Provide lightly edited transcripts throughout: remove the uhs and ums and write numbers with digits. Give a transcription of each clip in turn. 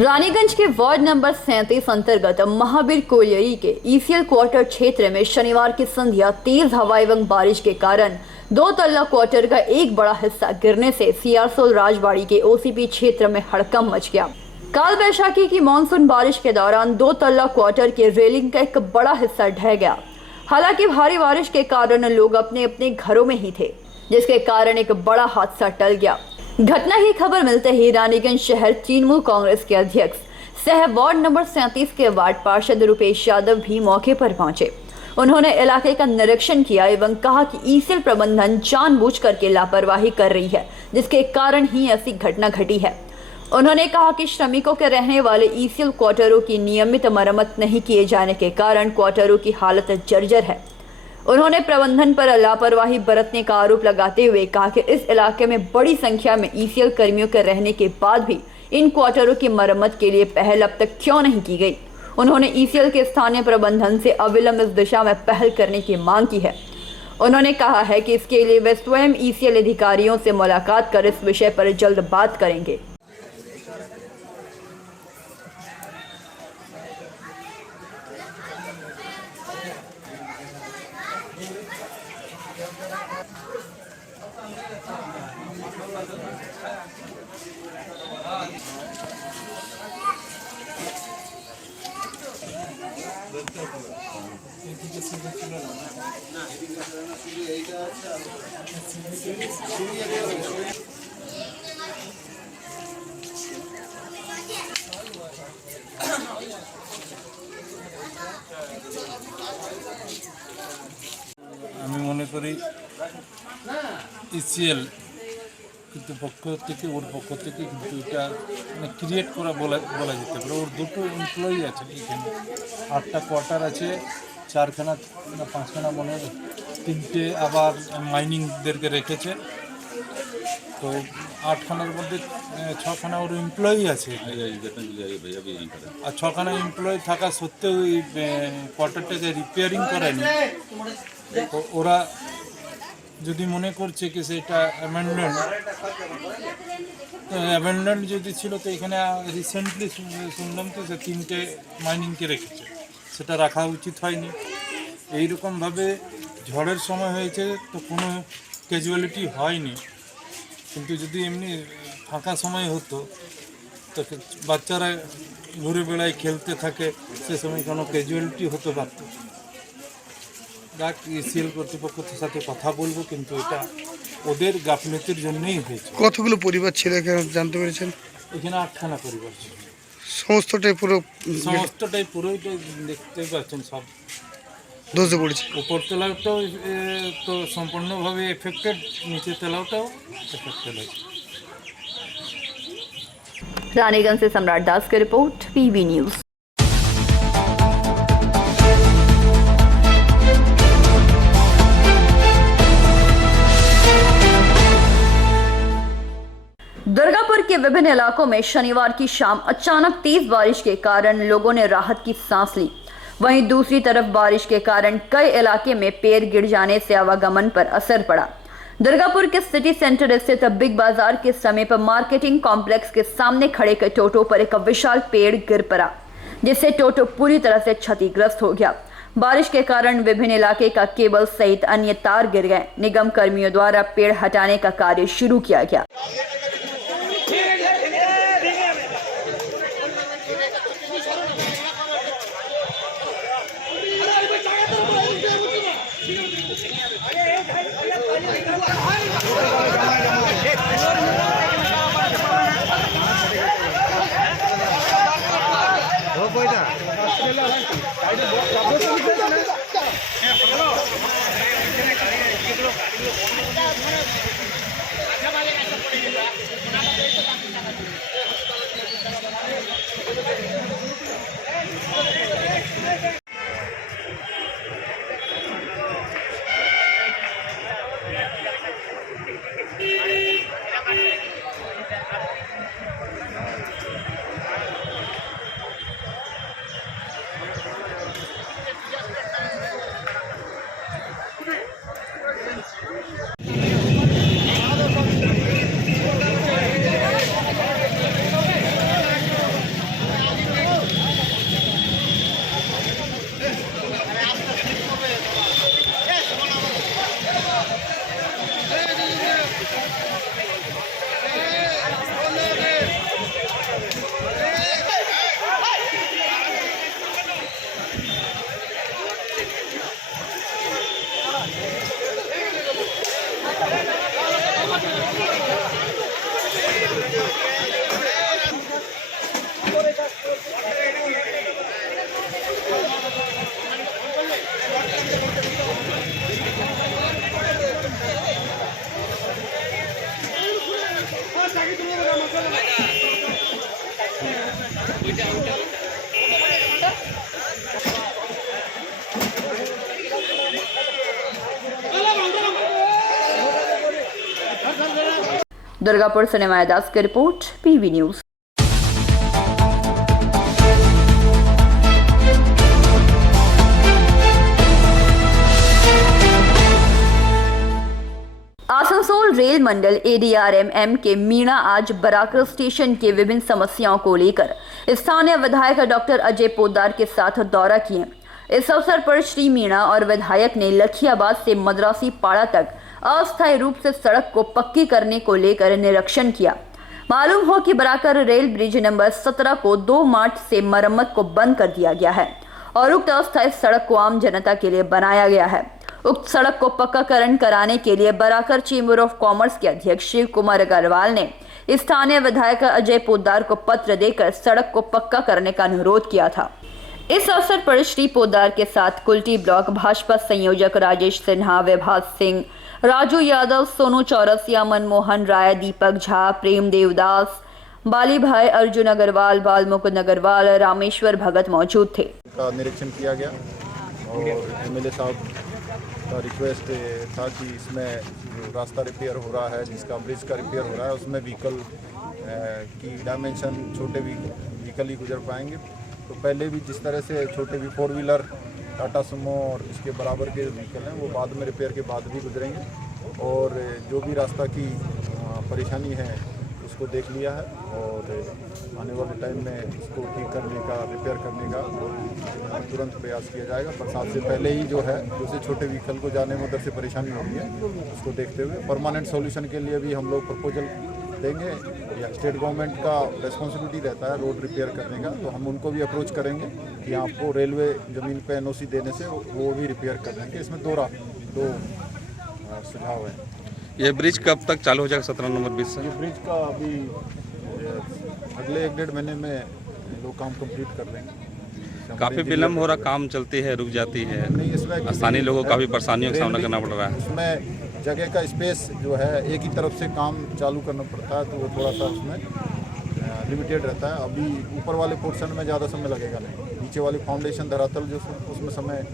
रानीगंज के ward number 37 अंतर्गत Mahavir colliery के ईसीएल क्वार्टर क्षेत्र में शनिवार की संध्या तेज हवा एवं बारिश के कारण 2 तल्ला क्वार्टर का एक बड़ा हिस्सा गिरने से सियारसोल राजबाड़ी के ओसीपी क्षेत्र में हड़कंप मच गया। काल वैशाखी की मानसून बारिश के दौरान 2 तल्ला क्वार्टर के रेलिंग का एक बड़ा हिस्सा ढह गया। हालांकि भारी बारिश के कारण लोग अपने अपने घरों में ही थे, जिसके कारण एक बड़ा हादसा टल गया। घटना की खबर मिलते ही रानीगंज शहर तृणमूल कांग्रेस के अध्यक्ष सह वार्ड नंबर 37 के वार्ड पार्षद रुपेश यादव भी मौके पर पहुंचे। उन्होंने इलाके का निरीक्षण किया एवं कहा कि ईसीएल प्रबंधन जानबूझकर के लापरवाही कर रही है, जिसके कारण ही ऐसी घटना घटी है। उन्होंने कहा कि श्रमिकों के रहने वाले ईसीएल क्वार्टरों की नियमित मरम्मत नहीं किए जाने के कारण क्वार्टरों की हालत जर्जर है। उन्होंने प्रबंधन पर लापरवाही बरतने का आरोप लगाते हुए कहा कि इस इलाके में बड़ी संख्या में ईसीएल कर्मियों के रहने के बाद भी इन क्वार्टरों की मरम्मत के लिए पहल अब तक क्यों नहीं की गई। उन्होंने ईसीएल के स्थानीय प्रबंधन से अविलंब इस दिशा में पहल करने की मांग की है। उन्होंने कहा है कि इसके लिए वे स्वयं ईसीएल अधिकारियों से मुलाकात कर इस विषय पर जल्द बात करेंगे। আমি মনে করি ইসিএল কিন্তু পক্ষ থেকে ওর পক্ষ থেকে কিন্তু এটা মানে ক্রিয়েট করা বলা যেতে পারে। ওর দুটো এমপ্লয়ি আছে, এখানে 8টা কোয়ার্টার আছে, 4খানা না 5খানা মনে হয়, 3টে আবার মাইনিংদেরকে রেখেছে। তো 8খানার মধ্যে 6খানা ওর এমপ্লয়ি আছে, আর 6খানা এমপ্লয়ি থাকা সত্ত্বেও এই কোয়ার্টারটাকে রিপেয়ারিং করেনি। তো ওরা যদি মনে করছে কি সেটা অ্যামেন্ডমেন্ট যদি ছিল, তো এখানে রিসেন্টলি শুনলাম তো সে 3টে মাইনিংকে রেখেছে, সেটা রাখা উচিত হয়নি। এইরকমভাবে ঝড়ের সময় হয়েছে তো কোনো ক্যাজুয়ালিটি হয়নি, কিন্তু যদি এমনি ফাঁকা সময় হতো তো বাচ্চারা ঘুরে বেড়ায় খেলতে থাকে, সে সময় কোনো ক্যাজুয়ালিটি হতে পারত। ইসিএল কর্তৃপক্ষের সাথে কথা বলবো, কিন্তু এটা ওদের গাফিলতির জন্যই হয়েছে। কতগুলো পরিবার ছিল এখানে জানতে পেরেছেন? এখানে 8খানা পরিবার ছিল। সমস্তটাই পুরোই দেখতে পাচ্ছেন, সব ধসে পড়েছে। উপর তলাটাও তো সম্পূর্ণভাবে এফেক্টেড, নিচের তলাটাও এফেক্টেড হয়েছে। रानीगंज से सम्राट दास की रिपोर्ट, पीबी न्यूज। दुर्गापुर के विभिन्न इलाकों में शनिवार की शाम अचानक तेज बारिश के कारण लोगों ने राहत की सांस ली। वहीं दूसरी तरफ बारिश के कारण कई इलाके में पेड़ गिर जाने से आवागमन पर असर पड़ा। दुर्गापुर के सिटी सेंटर स्थित बिग बाजार के समीप मार्केटिंग कॉम्प्लेक्स के सामने खड़े टोटो पर एक विशाल पेड़ गिर पड़ा, जिससे टोटो पूरी तरह से क्षतिग्रस्त हो गया। बारिश के कारण विभिन्न इलाके का केबल सहित अन्य तार गिर गए। निगम कर्मियों द्वारा पेड़ हटाने का कार्य शुरू किया गया। दुर्गापुर से निमाय दास की रिपोर्ट, PV न्यूज। आसनसोल रेल मंडल ADRM के मीणा आज बराकर स्टेशन के विभिन्न समस्याओं को लेकर स्थानीय विधायक डॉक्टर अजय पोद्दार के साथ दौरा किए। इस अवसर पर श्री मीणा और विधायक ने लखियाबाद से मद्रासी पाड़ा तक अस्थायी रूप से सड़क को पक्की करने को लेकर निरीक्षण किया। मालूम हो कि बराकर रेल ब्रिज नंबर 17 को 2 मार्च से मरम्मत को बंद कर दिया गया है और उक्त अस्थायी सड़क को आम जनता के लिए बनाया गया है। उक्त सड़क को पक्काकरण कराने के लिए बराकर चेंबर ऑफ कॉमर्स के अध्यक्ष शिव कुमार अग्रवाल ने स्थानीय विधायक अजय पोद्दार को पत्र देकर सड़क को पक्का करने का अनुरोध किया था। इस अवसर पर श्री पोद्दार के साथ कुल्टी ब्लॉक भाजपा संयोजक राजेश सिन्हा, विभास सिंह, राजू यादव, सोनू चौरसिया, मनमोहन राय, दीपक झा, प्रेम देवदास, बाली भाई, अर्जुन अग्रवाल, बाल मुकुंद अग्रवाल, रामेश्वर भगत मौजूद थे। का निरीक्षण किया गया और MLA साहब का रिक्वेस्ट था कि इसमें जो रास्ता रिपेयर हो रहा है, जिसका ब्रिज का रिपेयर हो रहा है, उसमें व्हीकल की डायमेंशन छोटे व्हीकल ही गुजर पाएंगे। तो पहले भी जिस तरह से छोटे भी 4 व्हीलर टाटा सुमो और इसके बराबर के व्हीकल हैं वो बाद में रिपेयर के बाद भी गुजरेंगे और जो भी रास्ता की परेशानी है उसको देख लिया है और आने वाले टाइम में इसको ठीक करने का, रिपेयर करने का तुरंत प्रयास किया जाएगा। बरसात से पहले ही जो है दूसरे छोटे व्हीकल को जाने में उधर से परेशानी हो रही है, उसको देखते हुए परमानेंट सॉल्यूशन के लिए भी हम लोग प्रपोजल देंगे। या स्टेट गवर्नमेंट का रिस्पॉन्सिबिलिटी रहता है रोड रिपेयर करने का, तो हम उनको भी अप्रोच करेंगे कि आपको रेलवे ज़मीन पे NOC देने से वो भी रिपेयर कर देंगे। इसमें दो सुझाव है। ये ब्रिज कब तक चालू हो जाएगा 17 नंबर ब्रिज से? ये ब्रिज का अभी अगले 1-1.5 महीने में लोग काम कंप्लीट कर लेंगे। काफ़ी विलम्ब हो रहा, काम चलती है, रुक जाती है, नहीं इसमें स्थानीय लोगों को काफ़ी परेशानियों का सामना करना पड़ रहा है। उसमें जगह का स्पेस जो है एक ही तरफ से काम चालू करना पड़ता है, तो वो थोड़ा सा उसमें लिमिटेड रहता है। अभी ऊपर वाले पोर्शन में ज़्यादा समय लगेगा नहीं, नीचे वाली फाउंडेशन धरातल जो उसमें समय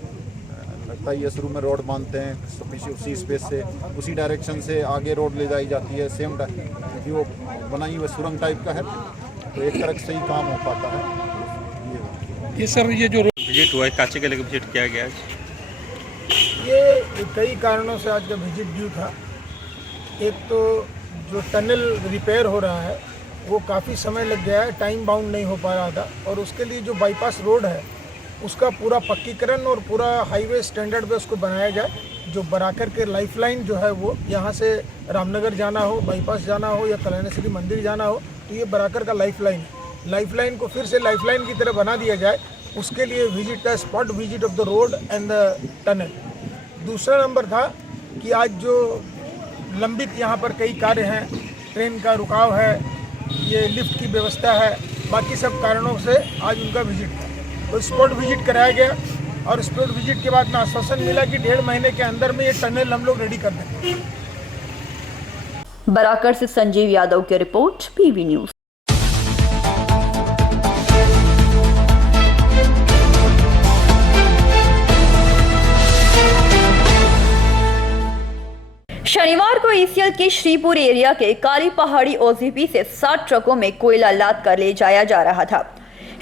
लगता ही है। शुरू में रोड बांधते हैं तो पीछे उसी स्पेस से उसी डायरेक्शन से आगे रोड ले जाई जाती है, सेम क्योंकि वो बनाई हुई सुरंग टाइप का है, तो एक तरफ से ही काम हो पाता है। ये सर ये जो विजिट हुआ है, काची के लेकर विजिट किया गया है। ये कई कारणों से आज का विजिट ड्यू था। एक तो जो टनल रिपेयर हो रहा है वो काफ़ी समय लग गया है, टाइम बाउंड नहीं हो पा रहा था, और उसके लिए जो बाईपास रोड है उसका पूरा पक्कीकरण और पूरा हाईवे स्टैंडर्ड पे उसको बनाया जाए। जो बराकर के लाइफलाइन जो है वो यहाँ से रामनगर जाना हो, बाईपास जाना हो या कल्याण श्री मंदिर जाना हो, तो ये बराकर का लाइफलाइन है। लाइफलाइन को फिर से लाइफलाइन की तरह बना दिया जाए, उसके लिए विजिट है, spot visit of the road and the tunnel. दूसरा नंबर था कि आज जो लंबित यहाँ पर कई कार्य हैं, ट्रेन का रुकाव है, ये लिफ्ट की व्यवस्था है, बाकी सब कारणों से आज उनका विजिट था, तो स्पॉट विजिट कराया गया। और स्पॉट विजिट के बाद में आश्वासन मिला कि 1.5 महीने के अंदर में ये टनल हम लोग रेडी कर देंगे। बराकर से संजीव यादव की रिपोर्ट, PV न्यूज। शनिवार को ECL के श्रीपुर एरिया के काली पहाड़ी OCP से 60 ट्रकों में कोयला लाद कर ले जाया जा रहा था।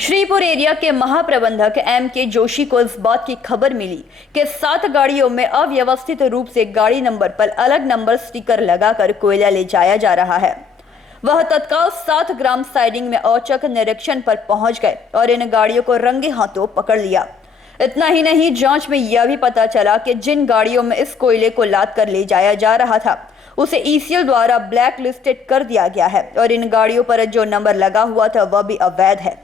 श्रीपुर एरिया के महाप्रबंधक MK जोशी को इस बात की खबर मिली कि 7 गाड़ियों में अव्यवस्थित रूप से गाड़ी नंबर पर अलग नंबर स्टिकर लगाकर कोयला ले जाया जा रहा है। वह तत्काल 7 ग्राम साइडिंग में औचक निरीक्षण पर पहुंच गए और इन गाड़ियों को रंगे हाथों पकड़ लिया। इतना ही नहीं, जांच में यह भी पता चला कि जिन गाड़ियों में इस कोयले को लाद कर ले जाया जा रहा था उसे ECL द्वारा ब्लैक लिस्टेड कर दिया गया है और इन गाड़ियों पर जो नंबर लगा हुआ था वह भी अवैध है।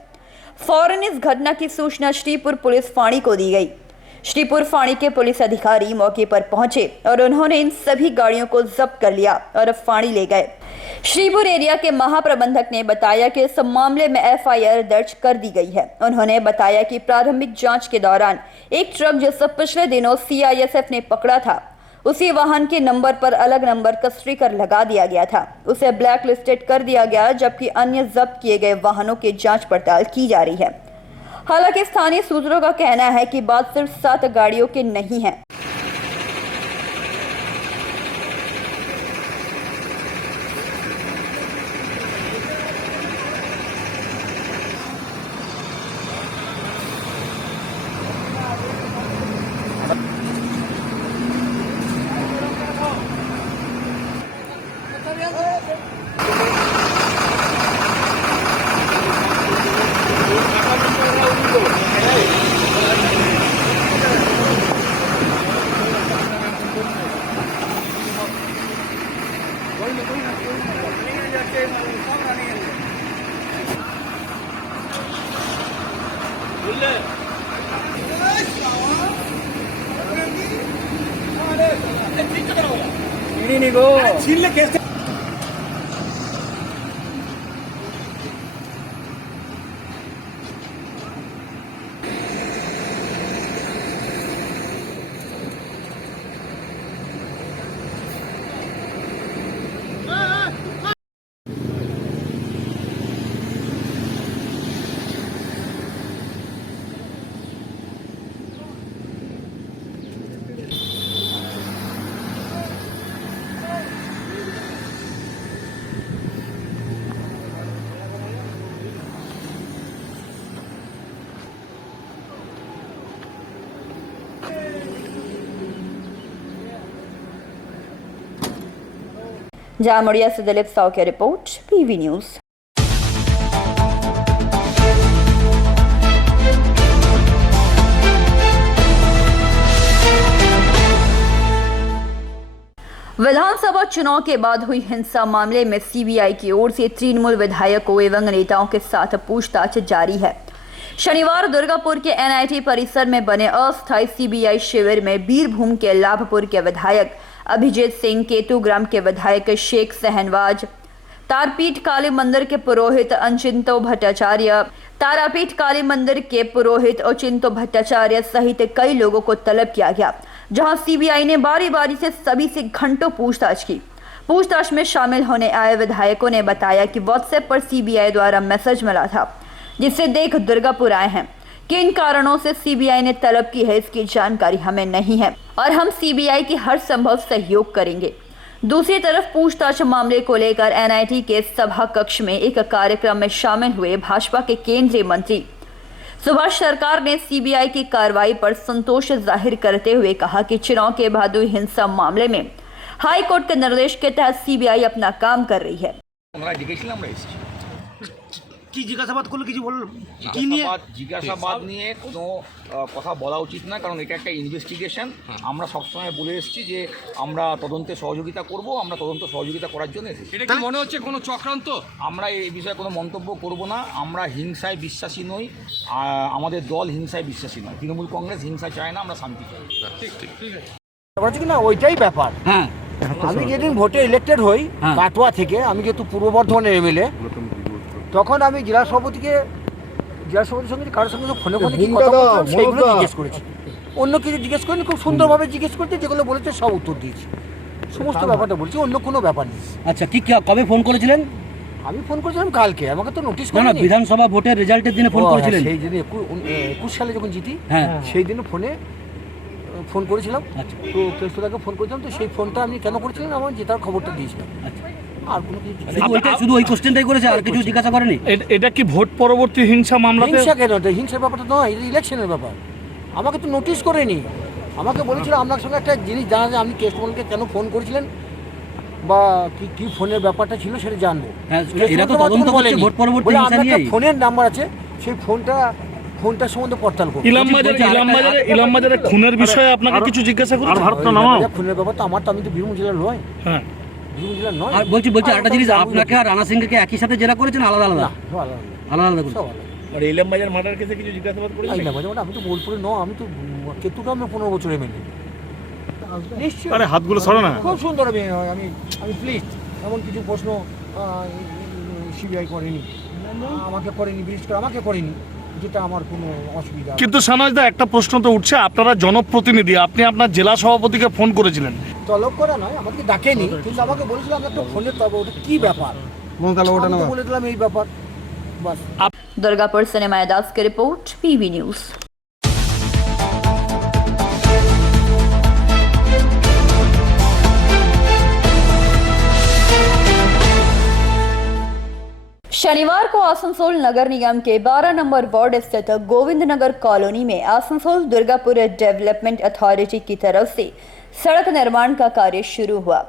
फौरन इस घटना की सूचना श्रीपुर पुलिस फाड़ी को दी गई। श्रीपुर फाड़ी के पुलिस अधिकारी मौके पर पहुंचे और उन्होंने इन सभी गाड़ियों को जब्त कर लिया और फाड़ी ले गए। श्रीपुर एरिया के महाप्रबंधक ने बताया कि इस मामले में FIR दर्ज कर दी गई है। उन्होंने बताया कि प्रारंभिक जांच के दौरान एक ट्रक जिसे पिछले दिनों CISF ने पकड़ा था, उसी वाहन के नंबर पर अलग नंबर का स्टिकर लगा दिया गया था, उसे ब्लैक लिस्टेड कर दिया गया, जबकि अन्य जब्त किए गए वाहनों की जांच पड़ताल की जा रही है। हालांकि स्थानीय सूत्रों का कहना है कि बात सिर्फ 7 गाड़ियों की नहीं है। नहीं गो जामुड़िया से दिलीप साव की रिपोर्ट, पीवी न्यूज। विधानसभा चुनाव के बाद हुई हिंसा मामले में सीबीआई की ओर से तृणमूल विधायकों एवं नेताओं के साथ पूछताछ जारी है। शनिवार दुर्गापुर के एनआईटी परिसर में बने अस्थायी सीबीआई शिविर में बीरभूम के लाभपुर के विधायक अभिजीत सिंह, केतुग्राम के विधायक शेख सहनवाज, तारापीठ काली मंदिर के पुरोहित अचिंतो भट्टाचार्य, तारापीठ काली मंदिर के पुरोहित अचिंतो भट्टाचार्य सहित कई लोगों को तलब किया गया, जहां सीबीआई ने बारी बारी से सभी से घंटों पूछताछ की। पूछताछ में शामिल होने आए विधायकों ने बताया कि व्हाट्सएप पर सीबीआई द्वारा मैसेज मिला था, जिसे देख दुर्गापुर आए हैं। किन कारणों से सीबीआई ने तलब की है, इसकी जानकारी हमें नहीं है और हम सीबीआई की हर संभव सहयोग करेंगे। दूसरी तरफ पूछताछ मामले को लेकर एनआईटी के सभा कक्ष में एक कार्यक्रम में शामिल हुए भाजपा के केंद्रीय मंत्री सुभाष सरकार ने सीबीआई की कार्रवाई पर संतोष जाहिर करते हुए कहा कि चुनाव के बाद हुई हिंसा मामले में हाई कोर्ट के निर्देश के तहत सीबीआई अपना काम कर रही है। কি জিজ্ঞাসাবাদ করলো কিছু বলল কি নিয়ে জিজ্ঞাসাবাদ নিয়ে কোনো কথা বলা উচিত না, কারণ এটা একটা ইনভেস্টিগেশন। আমরা সবসময় বলে এসেছি যে আমরা তদন্তে সহযোগিতা করব, আমরা তদন্ত সহযোগিতা করার জন্য এসেছি। এটা কি মনে হচ্ছে কোনো চক্রান্ত? আমরা এই বিষয়ে কোনো মন্তব্য করব না। আমরা হিংসায় বিশ্বাসী নই, আমাদের দল হিংসায় বিশ্বাসী নয়। তৃণমূল কংগ্রেস হিংসা চায় না, আমরা শান্তি চাই। ঠিক ঠিক ঠিক আছে। বলছি কি না, ওইটাই ব্যাপার। হ্যাঁ, আমি যেদিন ভোটে ইলেক্টেড হই কাটোয়া থেকে, আমি যেহেতু পূর্ব বর্ধমানের এমএলএ, তখন আমি জেলা সভাপতির সঙ্গে কারোর সঙ্গে ফোনে কি কথা বলছিলাম সেইগুলো জিজ্ঞেস করেছি। অন্য কিছু জিজ্ঞেস করিনি, খুব সুন্দরভাবে জিজ্ঞেস করতে যেগুলো বলেছে সব উত্তর দিয়েছি। সমস্ত ব্যাপারটা বলছি, অন্য কোনো ব্যাপার নেই। আচ্ছা, কি কবে ফোন করেছিলেন? আমি ফোন করেছিলাম কালকে, আমাকে তো নোটিশ করে না, বিধানসভা ভোটের রেজাল্টের দিনে ফোন করেছিলেন? সেই দিনে 21 সালে যখন জিতি, সেই দিনে ফোন করেছিলাম। তো কেষ্টদাকে ফোন করেছিলাম, তো সেই ফোনটা আমি কেন করেছিলাম, আমার জেতার খবরটা দিয়েছিলাম। আর কোনো কিছু, শুধু ওই কোশ্চেনটাই করেছে, আর কিছু জিজ্ঞাসা করেনি? এটা কি ভোট পরবর্তী হিংসা মামলা? হিংসা কেন? হিংসার ব্যাপারটা নয়, এটা ইলেকশনের ব্যাপার। আমাকে তো নোটিশ করেনি, আমাকে বলেছিল আপনার সঙ্গে একটা জিনিস জানা যায়, আপনি কেষ্টমলকে কেন ফোন করেছিলেন বা কি ফোনের ব্যাপারটা ছিল সেটা জানবো। ফোনের নাম্বার আছে, সেই ফোনটার সম্বন্ধে পড়তাল করবো। ইলামবাজারে খুনের বিষয়ে আপনাকে কিছু জিজ্ঞাসা করি? খুনের ব্যাপারটা আমার, তো আমি তো বীরভূম জেলার নয়। হ্যাঁ, বীরভূম জেলার নয়। আর বলছি একটা জিনিস, আপনাকে আর রানা সিংকে একই সাথে জেরা করেছেন? আলাদা আলাদা করেছেন? আর ইলামবাজার মার্ডার কেসে কিছু জিজ্ঞাসাবাদ করেছেন? ইলামবাজার আমি তো বোলপুরে নয়, আমি তো কেতুগ্রামে 15 বছর এমএলএ। নিশ্চয়ই। আরে হাতগুলো সরো না। খুব সুন্দর আমি প্লিজ, এমন কিছু প্রশ্ন সিবিআই করেনি, আমাকে করেনি, বিশেষ করে আমাকে করেনি, যেটা আমার কোনো অসুবিধা। কিন্তু সানাজদা, একটা প্রশ্ন তো উঠছে, আপনারা জনপ্রতিনিধি, আপনি আপনার জেলা সভাপতিকে ফোন করেছিলেন? তলব করা নয়, আমাকে ডাকেনি, কিন্তু আমাকে বলেছিলাম একটা ফোনের তলব, ওটা কি ব্যাপার বলে দিলাম, এই ব্যাপার বাস। दुर्गापुर से निमाया दास की रिपोर्ट, पीवी न्यूज। शनिवार को आसनसोल नगर निगम के 12 नंबर वार्ड स्थित गोविंद नगर कॉलोनी में आसनसोल दुर्गापुर डेवलपमेंट अथॉरिटी की तरफ से सड़क निर्माण का कार्य शुरू हुआ।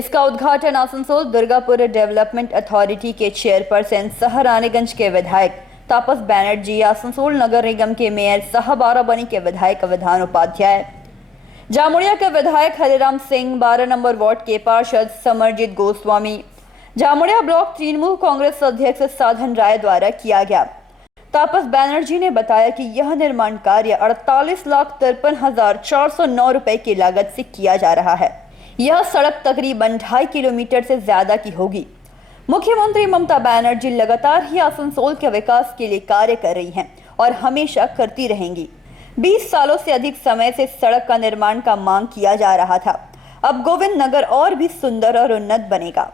इसका उद्घाटन आसनसोल दुर्गापुर डेवलपमेंट अथॉरिटी के चेयरपर्सन सहरानीगंज के विधायक तापस बैनर्जी, आसनसोल नगर निगम के मेयर साहबाराबनी के विधायक विधान उपाध्याय, जामुड़िया के विधायक हरिराम सिंह, 12 नंबर वार्ड के पार्षद समरजीत गोस्वामी, जामुड़िया ब्लॉक तृणमूल कांग्रेस अध्यक्ष साधन राय द्वारा किया गया। तापस बैनर्जी ने बताया कि यह निर्माण कार्य 48,53,409 रुपए की लागत से किया जा रहा है। यह सड़क तकरीबन 2.5 किलोमीटर से ज्यादा की होगी। मुख्यमंत्री ममता बनर्जी लगातार ही आसनसोल के विकास के लिए कार्य कर रही हैं और हमेशा करती रहेंगी। 20 सालों से अधिक समय से सड़क का निर्माण का मांग किया जा रहा था। अब गोविंद नगर और भी सुंदर और उन्नत बनेगा।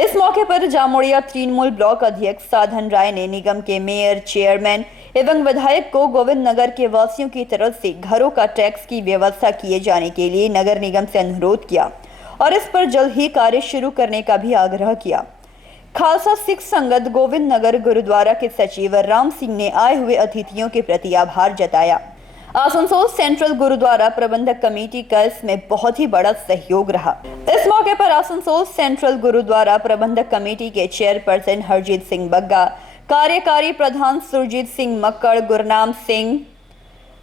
इस मौके पर जामुड़िया तृणमूल ब्लॉक अध्यक्ष साधन राय ने निगम के मेयर, चेयरमैन एवं विधायक को गोविंद नगर के वासियों की तरफ से घरों का टैक्स की व्यवस्था किए जाने के लिए नगर निगम से अनुरोध किया और इस पर जल्द ही कार्य शुरू करने का भी आग्रह किया। खालसा सिख संगत गोविंद नगर गुरुद्वारा के सचिव राम सिंह ने आए हुए अतिथियों के प्रति आभार जताया। आसनसोल सेंट्रल गुरुद्वारा प्रबंधक कमेटी का इसमें बहुत ही बड़ा सहयोग रहा। इस मौके पर आसनसोल सेंट्रल गुरुद्वारा प्रबंधक कमेटी के चेयरपर्सन हरजीत सिंह बग्गा, कार्यकारी प्रधान सुरजीत सिंह मक्कड़, गुरनाम सिंह,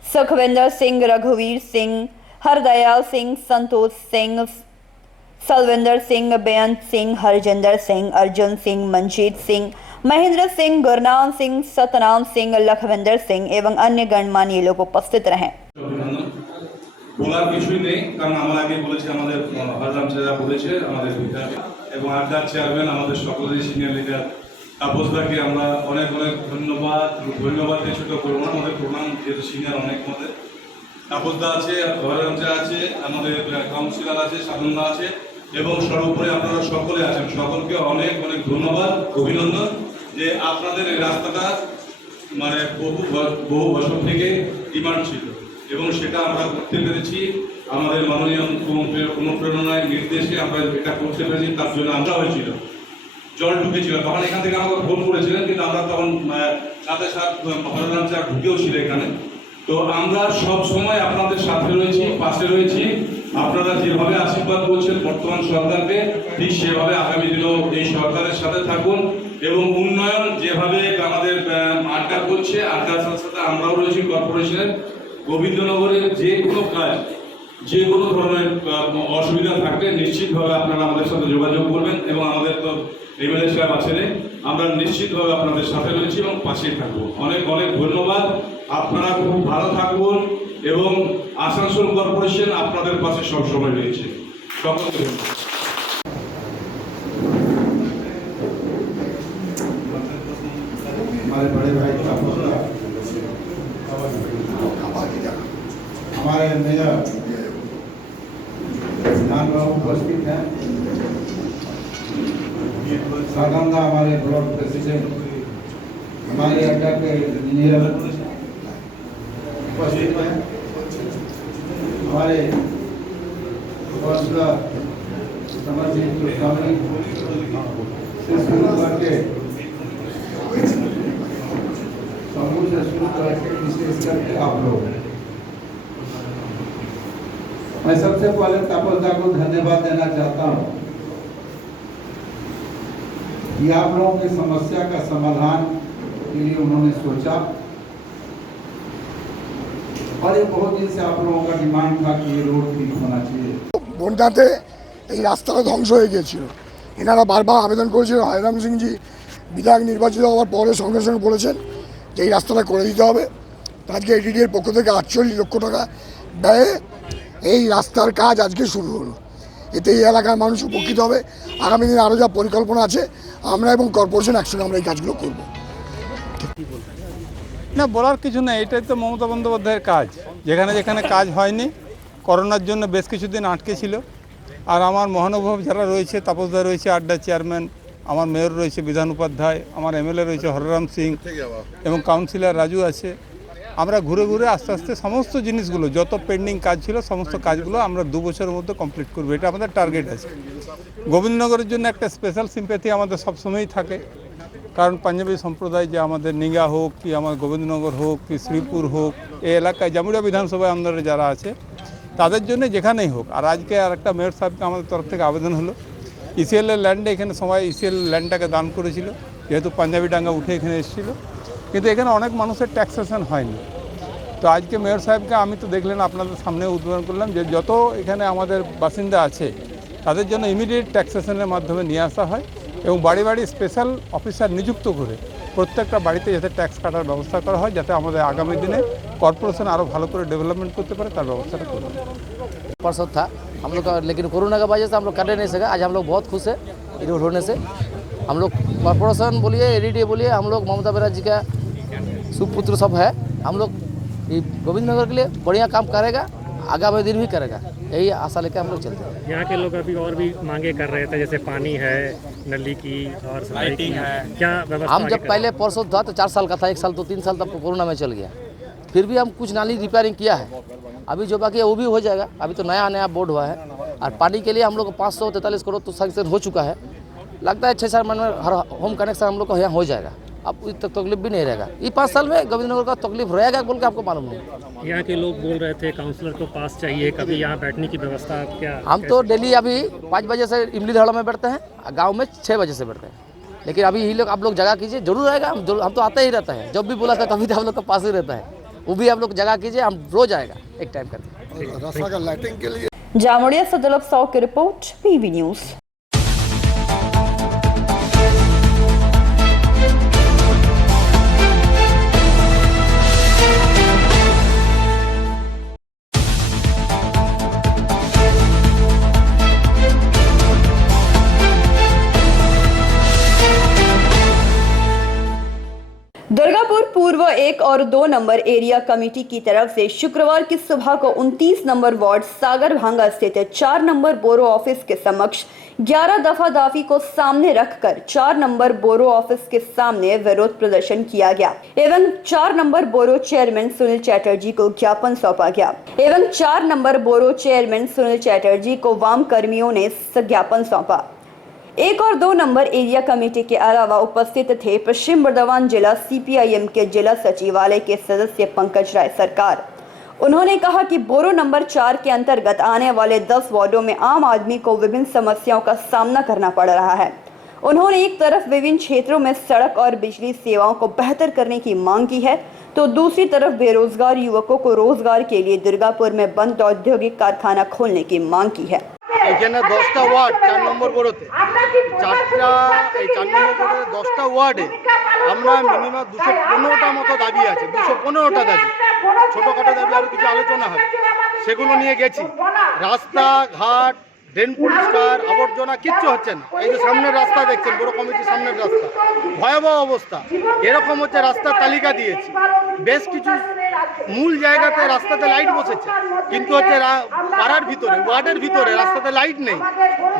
सुखविंदर सिंह, रघुवीर सिंह, हरदयाल सिंह, संतोष सिंह, सलविंदर सिंह, बेअंत सिंह, हरजिंदर सिंह, अर्जुन सिंह, मंजीत सिंह, महेंद्र सिंह, गुरनाम सिंह, सतनाम सिंह, लखविंदर सिंह एवं अन्य गणमान्य लोग उपस्थित रहे। বলার কিছুই নেই, কারণ আমরা আগে বলেছি আমাদের হররাম চাচা বলেছে আমাদের বিধায়ক এবং আড্ডার চেয়ারম্যান আমাদের সকলের সিনিয়র লিডার তাপসদাকে আমরা অনেক অনেক ধন্যবাদ দিয়ে ছোট করবো না, আমাদের প্রোগ্রাম যেহেতু সিনিয়র অনেক আমাদের তাপসদা আছে, হররাম চাচা আছে, আমাদের কাউন্সিলর আছে, সাধনদা আছে এবং সর্বোপরি আপনারা সকলে আছেন। সকলকে অনেক অনেক ধন্যবাদ, অভিনন্দন যে আপনাদের এই রাস্তাটা মানে বহু বছর থেকে ডিমান্ড ছিল এবং সেটা আমরা করতে পেরেছি। আমাদের মাননীয় মুখ্যমন্ত্রীর অনুপ্রেরণায় নির্দেশে আমরা এটা করতে পেরেছি। তার জন্য আমরা হয়েছিল জল ঢুকেছিল, তখন এখান থেকে আমাকে ফোন করেছিলেন, কিন্তু আমরা তখন সাথে হররাম চাচা ঢুকেও ছিল এখানে। তো আমরা সব সময় আপনাদের সাথে রয়েছি, পাশে রয়েছি। আপনারা যেভাবে আশীর্বাদ করছেন বর্তমান সরকারকে, ঠিক সেভাবে আগামী দিনেও এই সরকারের সাথে থাকুন এবং উন্নয়ন যেভাবে আমাদের আড্ডা করছে, আড্ডার সাথে সাথে আমরাও রয়েছি কর্পোরেশনের। গোবিন্দনগরের যে কোনো কাজ, যে কোনো ধরনের অসুবিধা থাকলে নিশ্চিতভাবে আপনারা আমাদের সাথে যোগাযোগ করবেন এবং আমাদের তো এমএলএ সাহেব আছেন, আমরা নিশ্চিতভাবে আপনাদের সাথে রয়েছি এবং পাশেই থাকবো। অনেক অনেক ধন্যবাদ, আপনারা খুব ভালো থাকুন এবং আসানসোল কর্পোরেশন আপনাদের পাশে সবসময় রয়েছে। সকলকে ধন্যবাদ। हमारे बड़े भाई हमारे मेयर विधान बाबू उपस्थित हैं, साधनदा हमारे ब्लॉक प्रेसिडेंट, हमारे अड्डा के इंजीनियर उपस्थित हैं, हमारे काउंसलर समरजीत गोस्वामी से शुरू करके समूह से शुरू करके विशेष करके आप लोग, मैं सबसे पहले तापसदा को धन्यवाद देना चाहता हूँ कि आप लोगों की समस्या का समाधान के लिए उन्होंने सोचा और ये बहुत दिन से आप लोगों का डिमांड था कि ये रोड ठीक होना चाहिए। বন্যাতে এই রাস্তাটা ধ্বংস হয়ে গিয়েছিল, এনারা বারবার আবেদন করেছিলেন। হররাম সিংজি বিধায়ক নির্বাচিত হওয়ার পরে সঙ্গে সঙ্গে বলেছেন যে এই রাস্তাটা করে দিতে হবে। আজকে এডিডিএর পক্ষ থেকে 48 লক্ষ টাকা ব্যয়ে এই রাস্তার কাজ আজকে শুরু হলো। এতে এই এলাকার মানুষ উপকৃত হবে। আগামী দিনে আরও যা পরিকল্পনা আছে আমরা এবং কর্পোরেশন একসঙ্গে আমরা এই কাজগুলো করব। না, বলার কিছু না, এটাই তো মমতা বন্দ্যোপাধ্যায়ের কাজ। যেখানে যেখানে কাজ হয়নি, করোনার জন্য বেশ কিছুদিন আটকে ছিল, আর আমার মহানুভব যারা রয়েছে, তাপসদা রয়েছে আড্ডা চেয়ারম্যান, আমার মেয়র রয়েছে বিধান উপাধ্যায়, আমার এমএলএ রয়েছে হররাম সিং এবং কাউন্সিলর রাজু আছে। আমরা ঘুরে ঘুরে আস্তে আস্তে সমস্ত জিনিসগুলো, যত পেন্ডিং কাজ ছিল সমস্ত কাজগুলো আমরা 2 বছরের মধ্যে কমপ্লিট করবো, এটা আমাদের টার্গেট আছে। গোবিন্দনগরের জন্য একটা স্পেশাল সিম্প্যাথি আমাদের সবসময়ই থাকে, কারণ পাঞ্জাবি সম্প্রদায় যে আমাদের নিগা হোক কি আমার গোবিন্দনগর হোক কি শ্রীপুর হোক, এই এলাকায় জামুড়িয়া বিধানসভায় আন্দোলনে যারা আছে তাদের জন্য যেখানেই হোক। আর আজকে আর একটা মেয়র সাহেবকে আমাদের তরফ থেকে আবেদন হলো, ইসিএলের ল্যান্ডে এখানে সবাই ইসিএল ল্যান্ডটাকে দান করেছিল, যেহেতু পাঞ্জাবি ডাঙ্গা উঠে এখানে এসেছিলো, কিন্তু এখানে অনেক মানুষের ট্যাক্সেশন হয়নি। তো আজকে মেয়র সাহেবকে আমি তো দেখলেন আপনাদের সামনে উদ্বোধন করলাম যে যত এখানে আমাদের বাসিন্দা আছে তাদের জন্য ইমিডিয়েট ট্যাক্সেশনের মাধ্যমে নিয়ে আসা হয় এবং বাড়ি বাড়ি স্পেশাল অফিসার নিযুক্ত করে প্রত্যেকটা বাড়িতে যাতে ট্যাক্স কাটার ব্যবস্থা করা হয়, যাতে আমাদের আগামী দিনে কর্পোরেশন আরও ভালো করে डेवलपमेंट করতে পারে তার ব্যবস্থাটা করবে। परसों था हम लोग का, लेकिन कोरोना की वजह से हम लोग कर नहीं सका। आज हम लोग बहुत खुश है इधर होने से। हम लोग कॉर्पोरेशन बोलिए, एडीडी बोलिए, हम लोग ममता बनर्जी का सुपुत्र सब है। हम लोग गोविंद नगर के लिए बढ़िया काम करेगा, आगामी दिन भी करेगा, यही आशा लेकर हम लोग चलते हैं। यहाँ के लोग अभी और भी मांगे कर रहे थे, जैसे पानी है, नली की और लाइटिंग है, क्या व्यवस्था? हम जब पहले परसों था तो 4 साल का था, 1 साल तो 3 साल तक कोरोना में चल गया। फिर भी हम कुछ नाली रिपेयरिंग किया है, अभी जो बाकी है वो भी हो जाएगा। अभी तो नया बोर्ड हुआ है। और पानी के लिए हम लोग को 543 करोड़ तो सैंक्शन हो चुका है। लगता है 6 साल में हर होम कनेक्शन हम लोग को यहाँ हो जाएगा। अब तक तकलीफ भी नहीं रहेगा। ये 5 साल में गोविंद नगर का तकलीफ रहेगा बोल के आपको मालूम नहीं। यहाँ के लोग बोल रहे थे काउंसलर को पास चाहिए, कभी यहाँ बैठने की व्यवस्था क्या? हम तो डेली अभी 5 बजे से इमली धड़ा में बैठते हैं, गांव में 6 बजे से बैठते हैं। लेकिन अभी ये लोग आप लोग जगह कीजिए, जरूर आएगा। हम तो आते ही रहता है, जब भी बोला था तभी तो हम लोग का पास ही रहता है। वो भी आप लोग जगह कीजिए, हम रोज आएगा एक टाइम करके। रास्ता का लाइटिंग के लिए जामुड़िया से दिलीप साव की रिपोर्ट, पीवी न्यूज। दुर्गापुर पूर्व 1 और 2 नंबर एरिया कमेटी की तरफ से शुक्रवार की सुबह को 29 नंबर वार्ड सागर भांगा स्थित 4 नंबर बोरो ऑफिस के समक्ष 11 दफा दाफी को सामने रखकर 4 नंबर बोरो ऑफिस के सामने विरोध प्रदर्शन किया गया एवं 4 number borough chairman Sunil Chatterjee को ज्ञापन सौंपा गया एवं 4 number borough chairman Sunil Chatterjee को वाम कर्मियों ने ज्ञापन सौंपा। 1 और 2 नंबर एरिया कमेटी के अलावा उपस्थित थे पश्चिम बर्धमान जिला CPIM के जिला सचिवालय के सदस्य पंकज राय सरकार। उन्होंने कहा कि बोरो नंबर 4 के अंतर्गत आने वाले 10 वार्डों में आम आदमी को विभिन्न समस्याओं का सामना करना पड़ रहा है। उन्होंने एक तरफ विभिन्न क्षेत्रों में सड़क और बिजली सेवाओं को बेहतर करने की मांग की है, तो दूसरी तरफ बेरोजगार युवकों को रोजगार के लिए दुर्गापुर में बंद औद्योगिक कारखाना खोलने की मांग की है। এখানে 10টা ওয়ার্ড 4 নম্বর বোরোতে 4 নম্বর বোরোতে 10টা ওয়ার্ডে আমরা মিনিমাম 215টা মতো দাবি আছে, 215টা দাবি, ছোটোখাটো দাবি আরও কিছু আলোচনা হবে, সেগুলো নিয়ে গেছি। রাস্তা ঘাট, ড্রেন পরিষ্কার, আবর্জনা কিচ্ছু হচ্ছে না। এই যে সামনের রাস্তা দেখছেন, বড় কমিটির সামনের রাস্তা ভয়াবহ অবস্থা। এরকম হচ্ছে রাস্তার তালিকা দিয়েছি, বেশ কিছু মূল জায়গাতে রাস্তাতে লাইট বসেছে, কিন্তু হচ্ছে পাড়ার ভিতরে, ওয়ার্ডের ভিতরে রাস্তাতে লাইট নেই।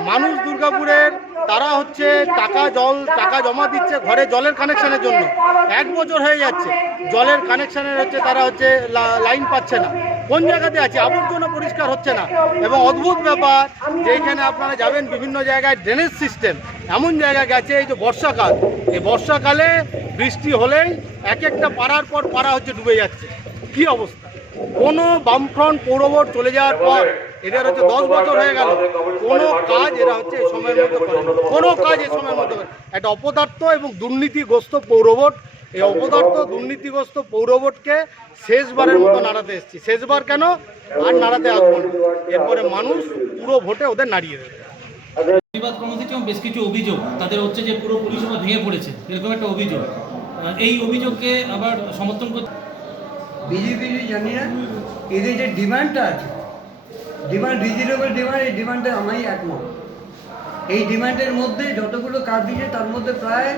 মানুষ দুর্গাপুরের তারা হচ্ছে টাকা জমা দিচ্ছে ঘরে জলের কানেকশনের জন্য। 1 বছর হয়ে যাচ্ছে জলের কানেকশনের হচ্ছে তারা হচ্ছে লাইন পাচ্ছে না। কোন জায়গাতে আছে? আবর্জনা পরিষ্কার হচ্ছে না। এবং অদ্ভুত ব্যাপার যে এখানে আপনারা যাবেন বিভিন্ন জায়গায় ড্রেনেজ সিস্টেম এমন জায়গায় গেছে, এই যে বর্ষাকাল, এই বর্ষাকালে বৃষ্টি হলেই এক একটা পাড়ার পর পাড়া হচ্ছে ডুবে যাচ্ছে। কি অবস্থা! কোনো বামফ্রন্ট পৌরবোর্ড চলে যাওয়ার পর এদের হচ্ছে 10 বছর হয়ে গেল, কোনো কাজ এরা হচ্ছে এই সময়ের মধ্যে করে না। কোনো কাজ এই সময়ের মধ্যে করে। একটা অপদার্থ এবং দুর্নীতিগ্রস্ত পৌরবোর্ড, এই অপদার্থ দুর্নীতিগ্রস্ত পৌরবোর্ডকে শেষবারের মতো নাড়াতে এসেছি। শেষবার কেন, আর নাড়াতে আসবো না। এরপরে মানুষ পুরো ভোটে ওদের নাড়িয়ে দেবে। প্রতিবাদ কর্মসূচি এবং বেশ কিছু অভিযোগ তাদের হচ্ছে যে পুরো পরিষেবা ভেঙে পড়েছে, এরকম একটা অভিযোগ। এই অভিযোগকে আবার সমর্থন করতে বিজেপি জানি না, এদের যে ডিমান্ডটা আছে, ডিমান্ড রিজনেবল ডিমান্ড, এই ডিমান্ডে আমি একমত। এই ডিমান্ডের মধ্যে যতগুলো কাজ দিয়েছে তার মধ্যে প্রায়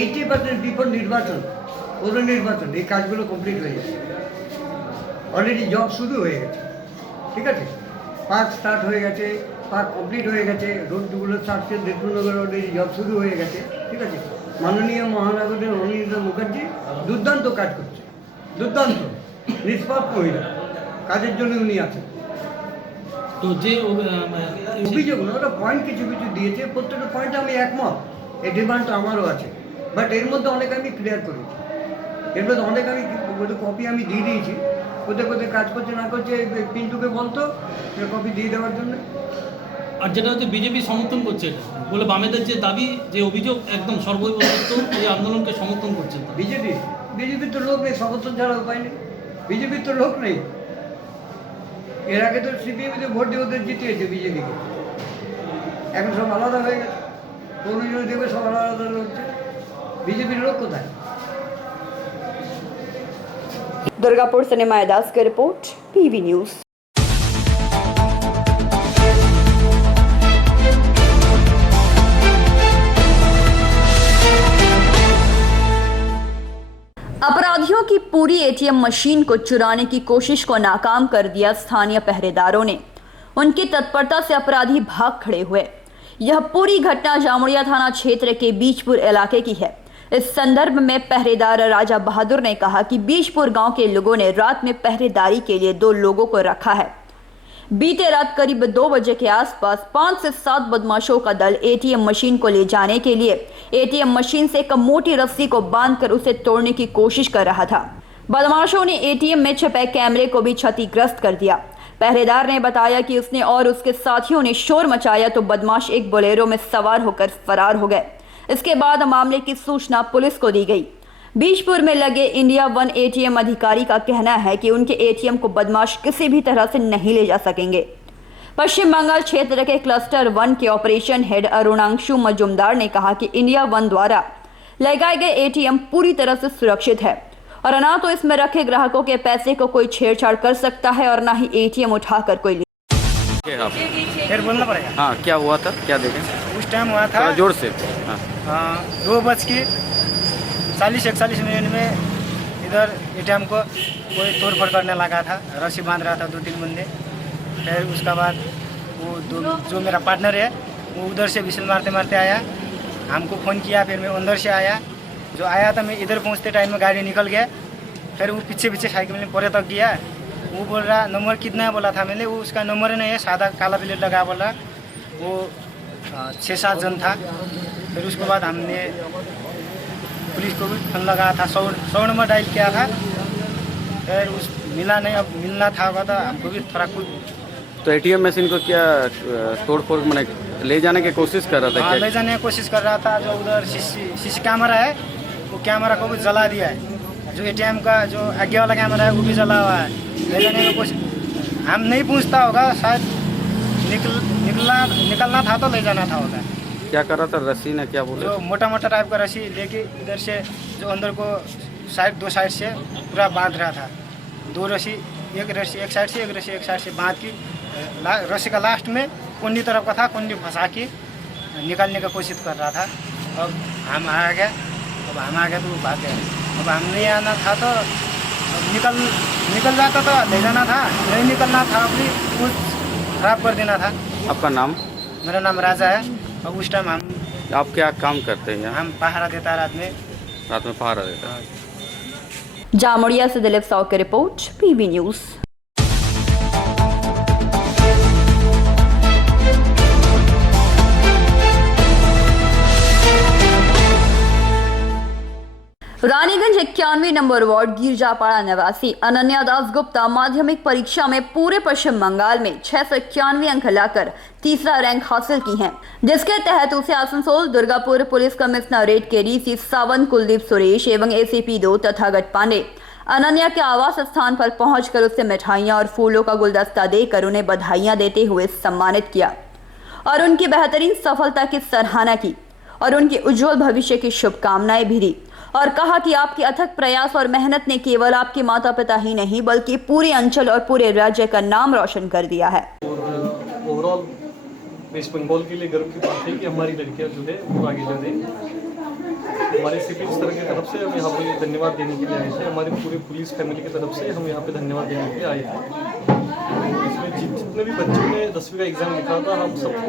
80% বিফোর নির্বাচন, পৌর নির্বাচন, এই কাজগুলো কমপ্লিট হয়ে গেছে। অলরেডি জব শুরু হয়ে গেছে, ঠিক আছে। পার্ক স্টার্ট হয়ে গেছে, পার্ক কমপ্লিট হয়ে গেছে, রোডগুলো সার্চে দেবনগর অলরেডি জব শুরু হয়ে গেছে, ঠিক আছে। মাননীয় মহানগরের অনিন্দিতা মুখার্জি দুর্দান্ত কাজ করছে, দুর্দান্ত নিষ্পাপ মহিলা, কাজের জন্য উনি আছেন। তো যে অভিযোগ ওরা পয়েন্ট কিছু কিছু দিয়েছে, প্রত্যেকটা পয়েন্টে আমি একমত, এই ডিমান্ডটা আমারও আছে। বাট এর মধ্যে অনেক আমি ক্লিয়ার করেছি, এর মধ্যে অনেক আমি কপি আমি দিয়ে দিয়েছি। কোথায় কোথায় কাজ করছে না করছে পিন্টুকে বলতো কপি দিয়ে দেওয়ার জন্য। আর যেটা হচ্ছে বিজেপি সমর্থন করছে এটা বলে, বামেদের যে দাবি, যে অভিযোগ, একদম সর্বৈবস্থ এই আন্দোলনকে সমর্থন করছে। বিজেপির তো লোক নেই, সমর্থন ছাড়া উপায় নেই। বিজেপির তো লোক নেই। এর আগে তো CPM-তে ভোট দিয়ে ওদের জিতিয়েছে বিজেপিকে, এখন সব আলাদা হয়ে গেছে। কোনো দেবে সব আলাদা লড়ছে। বিজেপির লোক কোথায়? दुर्गापुर से निमाय दास की रिपोर्ट, पीवी न्यूज। अपराधियों की पूरी एटीएम मशीन को चुराने की कोशिश को नाकाम कर दिया स्थानीय पहरेदारों ने। उनकी तत्परता से अपराधी भाग खड़े हुए। यह पूरी घटना जामुड़िया थाना क्षेत्र के बीजपुर इलाके की है। इस संदर्भ में पहरेदार राजा बहादुर ने कहा कि बीजपुर गांव के लोगों ने रात में पहरेदारी के लिए 2 लोगों को रखा है। बीते रात करीब 2 बजे के आसपास 5 से 7 बदमाशों का दल एटीएम मशीन को ले जाने के लिए एटीएम मशीन से एक मोटी रस्सी को बांधकर उसे तोड़ने की कोशिश कर रहा था। बदमाशों ने एटीएम में छुपे कैमरे को भी क्षतिग्रस्त कर दिया। पहरेदार ने बताया कि उसने और उसके साथियों ने शोर मचाया तो बदमाश एक बोलेरो में सवार होकर फरार हो गए। इसके बाद मामले की सूचना पुलिस को दी गई। बीजपुर में लगे इंडिया वन एटीएम अधिकारी का कहना है कि उनके एटीएम को बदमाश किसी भी तरह से नहीं ले जा सकेंगे। पश्चिम बंगाल क्षेत्र के क्लस्टर 1 के ऑपरेशन हेड अरुणांशु मजुमदार ने कहा कि इंडिया वन द्वारा लगाए गए एटीएम पूरी तरह से सुरक्षित है और ना तो इसमें रखे ग्राहकों के पैसे को कोई छेड़छाड़ कर सकता है और ना ही एटीएम उठाकर कोई फिर बोलना पड़ेगा। हाँ, क्या हुआ था, क्या देखें? उस टाइम हुआ था जोर से। 2:40-41 में इधर एटीएम को कोई तोड़फोड़ करने लगा था। रस्सी बांध रहा था 2-3 बंदे। फिर उसका बाद वो जो मेरा पार्टनर है वो उधर से विसल मारते मारते आया, हमको फ़ोन किया। फिर मैं अंदर से आया, जो आया था मैं इधर पहुंचते टाइम में गाड़ी निकल गया। फिर वो पीछे पीछे साइकिल में पूरे तक गया। वो बोल रहा नंबर कितना है, बोला था मैंने। वो उसका नंबर नहीं है, सादा काला प्लेट लगा बोला। वो 6-7 जन था। फिर उसके बाद हमने पुलिस को भी फोन लगाया था, 100 नंबर डायल किया था। फिर उस मिला नहीं, अब मिलना था होगा तो हमको भी थोड़ा कुछ। तो एटीएम मशीन को क्या तोड़-फोड़ मैंने ले जाने की कोशिश कर रहा था? हाँ, ले जाने की कोशिश कर रहा था। जो उधर सीसी कैमरा है वो कैमरा को भी जला दिया है। जो एटीएम का जो आगे वाला कैमरा है वो भी जला हुआ है। ले जाने की कोशिश हम नहीं पूछता होगा, शायद निकलना था तो ले जाना था होगा। क्या कर रहा था? रस्सी ने क्या बोला? जो मोटा मोटा टाइप का रस्सी लेके इधर से जो अंदर को दो साइड से पूरा बांध रहा था। 2 रस्सी, एक रस्सी एक साइड से, एक रस्सी एक साइड से बांध की रस्सी का लास्ट में कुंडी तरफ का था, कुंडी फंसा के निकालने का कोशिश कर रहा था। अब हम आ गए तो वो भाग गए। अब हम नहीं आना था तो निकल जाता तो ले जाना था, नहीं निकलना था अपनी कुछ खराब कर देना था। आपका नाम? मेरा नाम राजा है। और उस टाइम आप क्या काम करते हैं? हम पहरा देता रात में पहरा देता है। जामुड़िया से दिलीप साव की रिपोर्ट, PV news. Raniganj 91 number ward Girjapara निवासी अनन्या दास गुप्ता माध्यमिक परीक्षा में पूरे पश्चिम बंगाल में 691 अंक लाकर तीसरा रैंक हासिल की हैं, जिसके तहत उसे आसनसोल दुर्गापुर पुलिस कमिश्नरेट के डीसी सावंत कुलदीप सुरेश एवं एसीपी 2 तथागत पांडे अनन्या के आवास स्थान पर पहुंचकर उसे मिठाइयां और फूलों का गुलदस्ता देकर उन्हें बधाइयां देते हुए सम्मानित किया और उनकी बेहतरीन सफलता की सराहना की और उनके उज्जवल भविष्य की शुभकामनाएं भी दी और कहा कि आपके अथक प्रयास और मेहनत ने केवल आपके माता पिता ही नहीं बल्कि पूरे अंचल और पूरे राज्य का नाम रोशन कर दिया है। ओवरऑल वेस्ट बंगाल के लिए गर्व की बात है कि हमारी लड़कियां जो है वो आगे जा रही हैं। हमारे सिविल स्तर की तरफ से हम यहाँ पे धन्यवाद देने के लिए आए थे। हमारे पूरे पुलिस फैमिली की तरफ से हम यहाँ पे धन्यवाद देने के लिए आए थे। इसमें जितने भी बच्चों ने 10वीं का एग्ज़ाम लिखा था हम सबको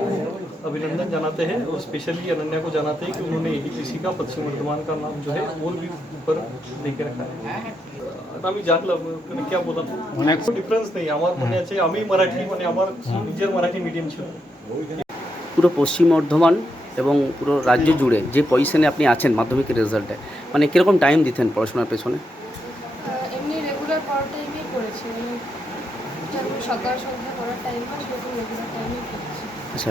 अभिनंदन जनाते हैं और स्पेशली अनन्या को जनाते हैं कि उन्होंने एडीपीसी का पश्चिम वर्धमान का नाम जो है और भी ऊपर लेके रखा है। आम्ही जागलं क्या बोला कोई डिफरेंस नहीं আমার মনে আছে আমি মারাঠি মানে আমার নিজের মারাঠি মিডিয়াম ছিল। পুরো পশ্চিম বর্ধমান এবং পুরো রাজ্য জুড়ে যে পজিশনে আপনি আছেন মাধ্যমিকের রেজাল্টে মানে কিরকম টাইম দিতেন পড়াশোনার পেছনে? এমনি রেগুলার পড়ার টাইমেই পড়েছি, যেমন সকাল সন্ধ্যা পড়ার টাইম হয় সেরকম রেগুলার টাইমেই পড়েছি। আচ্ছা,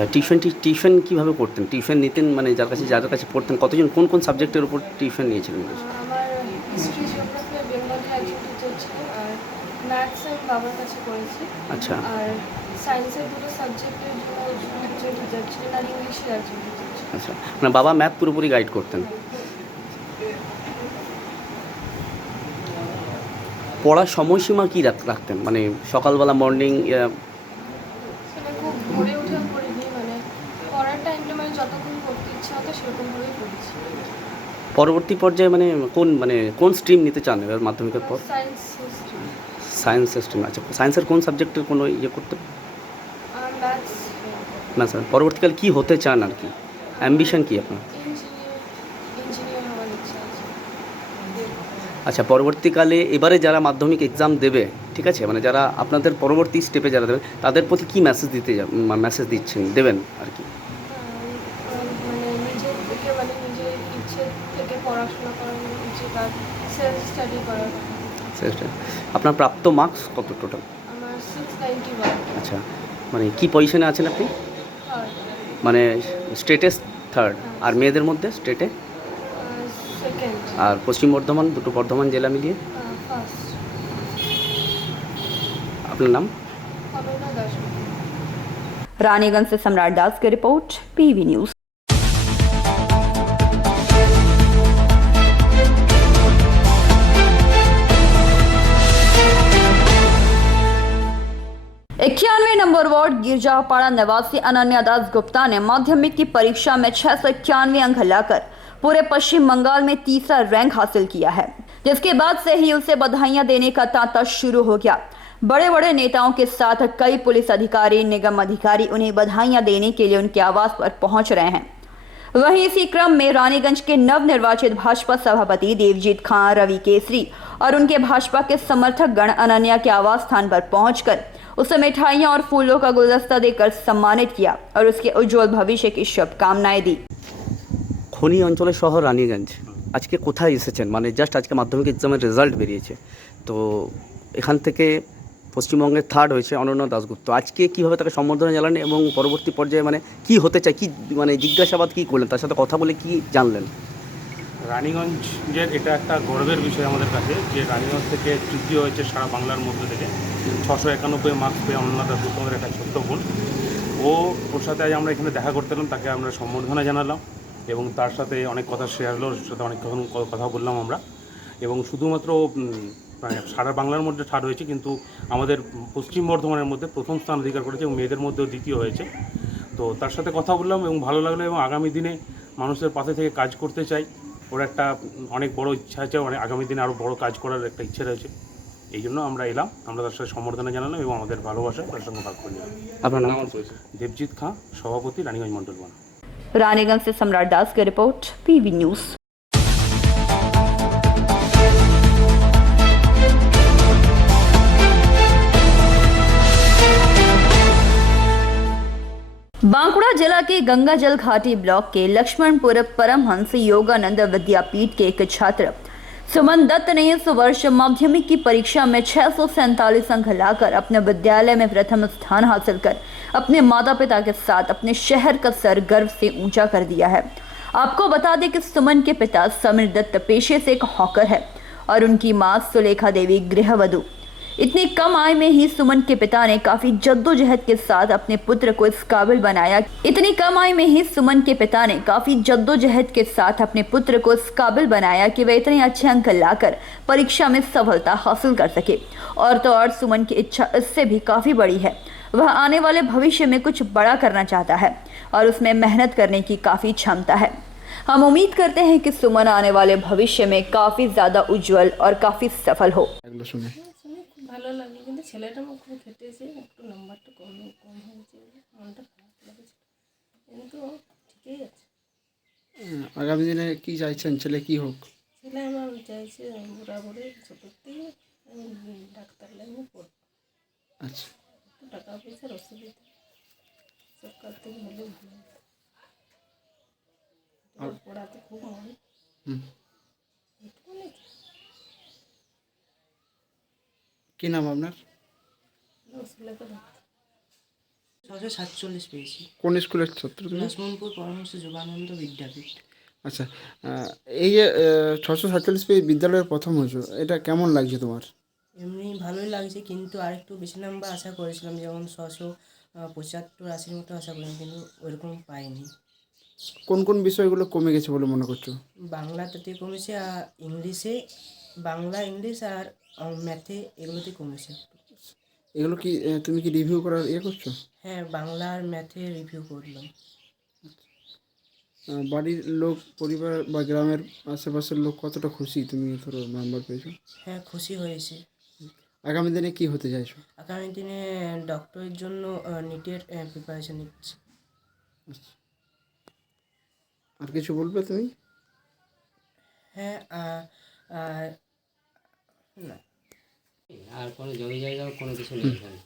টিউশন কীভাবে করতেন? টিউশন নিতেন মানে যার কাছে পড়তেন কতজন কোন সাবজেক্টের উপর টিউশন নিয়েছিলেন? আমার হিস্ট্রি জিওগ্রাফি আর বেঙ্গলি একজন টিচার ছিল, আর ম্যাথস আমি বাবার কাছে করেছি। আচ্ছা, আর সায়েন্সের দুটো সাবজেক্টের জন্য একজন টিচার ছিলেন আর ইংলিশের একজন টিচার ছিলেন। আচ্ছা, মানে বাবা ম্যাথ পুরোপুরি গাইড করতেন। পড়ার সময়সীমা কী রাখতেন, মানে সকালবেলা মর্নিং? সেটা খুব ভোরে উঠে পড়িনি, মানে পড়ার টাইমটা মানে যতক্ষণ পড়তে ইচ্ছা হতো সেরকমভাবেই পড়েছি। পরবর্তী পর্যায়ে কোন স্ট্রিম নিতে চান এবার মাধ্যমিকের পর? Science, science stream. আচ্ছা, সায়েন্সের কোন সাবজেক্টের কোনো করতে? ম্যাথস, না স্যার, পরবর্তীকালে কী হতে চান আর কি, অ্যাম্বিশন কি আপনার? ইঞ্জিনিয়ার হওয়ার ইচ্ছা আছে। আচ্ছা, পরবর্তীকালে এবারে যারা মাধ্যমিক এক্সাম দেবে, ঠিক আছে, মানে যারা আপনাদের পরবর্তী স্টেপে যারা দেবে তাদের প্রতি কী মেসেজ দেবেন আর কি? মানে নিজের থেকে মানে নিজের ইচ্ছে থেকে পড়াশোনা করানো উচিত আর সেলফ স্টাডি করার। আপনার প্রাপ্ত মার্কস কত টোটাল? আমার 691। আচ্ছা, মানে কি পজিশনে আছেন আপনি? মানে স্টেটে থার্ড, আর মেয়েদের মধ্যে স্টেটে? সেকেন্ড। আর পশ্চিম বর্ধমান, দুটো বর্ধমান জেলা মিলিয়ে? ফার্স্ট। আপনার নাম? অনন্যা দাস। रानीगंज से सम्राट दास की रिपोर्ट, पीवी न्यूज। इक्यानवे नंबर वार्ड गिरजापाड़ा निवासी अनन्या दास गुप्ता ने माध्यमिक की परीक्षा में 691 अंक लाकर पूरे पश्चिम बंगाल में तीसरा रैंक हासिल किया है, जिसके बाद से ही उसे बधाइयां देने का तांता शुरू हो गया। बड़े बड़े नेताओं के साथ कई पुलिस अधिकारी, निगम अधिकारी उन्हें बधाइयां देने के लिए उनके आवास पर पहुंच रहे हैं। वहीं इसी क्रम में रानीगंज के नवनिर्वाचित भाजपा सभापति देवजीत खां, रवि केसरी और उनके भाजपा के समर्थक गण अनन्या के आवास स्थान पर पहुंचकर उसे मिठाइयां और फूलों का गुलदस्ता देकर सम्मानित किया और उसके उज्जवल भविष्य की शुभकामनाएं दी। খনি অঞ্চলের শহর রানীগঞ্জ, আজকে কোথায় এসেছেন? মানে জাস্ট আজকে মাধ্যমিক এক্সামের রেজাল্ট বেরিয়েছে, তো এখান থেকে পশ্চিমবঙ্গের থার্ড হয়েছে অনন্য দাশগুপ্ত। আজকে কীভাবে তাকে সম্বর্ধনা জানালেন এবং পরবর্তী পর্যায়ে মানে কি হতে চায়, কি মানে জিজ্ঞাসাবাদ কী করলেন, তার সাথে কথা বলে কি জানলেন? রানীগঞ্জের এটা একটা গর্বের বিষয় আমাদের কাছে যে রানীগঞ্জ থেকে তৃতীয় হয়েছে সারা বাংলার মধ্যে থেকে 691 মার্কস পেয়ে অনন্য দাশগুপ্তদের একটা ছোট্ট বোন। ওর সাথে আজ আমরা এখানে দেখা করতে এলাম, তাকে আমরা সম্বর্ধনা জানালাম এবং তার সাথে অনেক কথা শেয়ার হলো, ওর সাথে অনেক কথা বললাম আমরা। এবং শুধুমাত্র মানে সারা বাংলার মধ্যে থার্ড হয়েছে, কিন্তু আমাদের পশ্চিম বর্ধমানের মধ্যে প্রথম স্থান অধিকার করেছে এবং মেয়েদের মধ্যেও দ্বিতীয় হয়েছে। তো তার সাথে কথা বললাম এবং ভালো লাগলো, এবং আগামী দিনে মানুষের পাশে থেকে কাজ করতে চাই। ওর একটা অনেক বড় ইচ্ছা আছে, আগামী দিনে আরও বড় কাজ করার একটা ইচ্ছে রয়েছে। এই জন্য আমরা এলাম, আমরা তার সাথে সম্বর্ধনা জানালাম এবং আমাদের ভালোবাসা তার সঙ্গে ভাগ করে নিলাম। আপনার নাম? দেবজিৎ খাঁ, সভাপতি, রানীগঞ্জ মন্ডল 1। रानीगंज से सम्राट दास की रिपोर्ट, पीवी न्यूज। बांकुड़ा जिला के गंगाजल घाटी ब्लॉक के लक्ष्मणपुर परमहंस योगानंद विद्यापीठ के एक छात्र सुमन दत्त ने इस वर्ष माध्यमिक की परीक्षा में 647 अंक लाकर अपने विद्यालय में प्रथम स्थान हासिल कर अपने माता पिता के साथ अपने शहर का सर गर्व से ऊंचा कर दिया है। आपको बता दें कि सुमन के पिता समीर दत्त पेशे से एक हॉकर है और उनकी मां सुलेखा देवी गृहवधू। इतनी कम आय में ही सुमन के पिता ने काफी जद्दोजहद के साथ अपने पुत्र को इस काबिल बनाया। इतनी कम आय में ही सुमन के पिता ने काफी जद्दोजहद के साथ अपने पुत्र को इस काबिल बनाया कि वे इतने अच्छे अंक लाकर परीक्षा में सफलता हासिल कर सके। और तो और सुमन की इच्छा इससे भी काफी बड़ी है, वह आने वाले भविष्य में कुछ बड़ा करना चाहता है और उसमें मेहनत करने की काफी क्षमता है। हम उम्मीद करते हैं कि सुमन आने वाले भविष्य में काफी ज्यादा उज्जवल और काफी सफल हो। ভালো লাগে, কিন্তু ছেলেটা আমার খুব খেটেছে, একটু নাম্বারটা কম হয়েছে, মনটা খারাপ লাগছে, কিন্তু ঠিকই আছে। আগামী দিনে কি চাইছেন, ছেলে কি হোক? ছেলে আমার চাইছে বরাবরে ছোটোর থেকে আমি ডাক্তার লাইনে পড়ব। আচ্ছা, টাকা পয়সার অসুবিধা, সরকার থেকে হলে ভালো হতো, পড়াতে খুব মন। কি নাম আপনার? 647 পেয়েছি। কোন স্কুলের ছাত্র তুমি? লক্ষ্মণপুর পরমহংস যোগানন্দ বিদ্যাপীঠ। আচ্ছা, এই যে 647 পেয়ে বিদ্যালয়ের প্রথম হয়েছো, এটা কেমন লাগছে তোমার? এমনি ভালোই লাগছে, কিন্তু আরেকটু বেশি নাম্বার আশা করেছিলাম, যেমন 675-80 মতো আশা করলাম, কিন্তু ওইরকম পাইনি। কোন কোন বিষয়গুলো কমে গেছে বলে মনে করছো? বাংলাটাতে কমেছে, আর ইংলিশে, বাংলা, ইংলিশ আর ম্যাথে এগুলোতে কমেছে একটু। এগুলো কি তুমি কি রিভিউ করার করছো? হ্যাঁ, বাংলা আর ম্যাথে রিভিউ করলাম। বাড়ির লোক, পরিবার বা গ্রামের আশেপাশের লোক কতটা খুশি তুমি ধরো নাম্বার পেয়েছো? হ্যাঁ, খুশি হয়েছে। আগামী দিনে কি হতে চাইছো? আগামী দিনে ডক্টরের জন্য নিটের প্রিপারেশন নিচ্ছি। আর কিছু বলবে তুমি? হ্যাঁ, আর না, আর কোনো জমি জায়গাও কোনো কিছু নেই এখানে।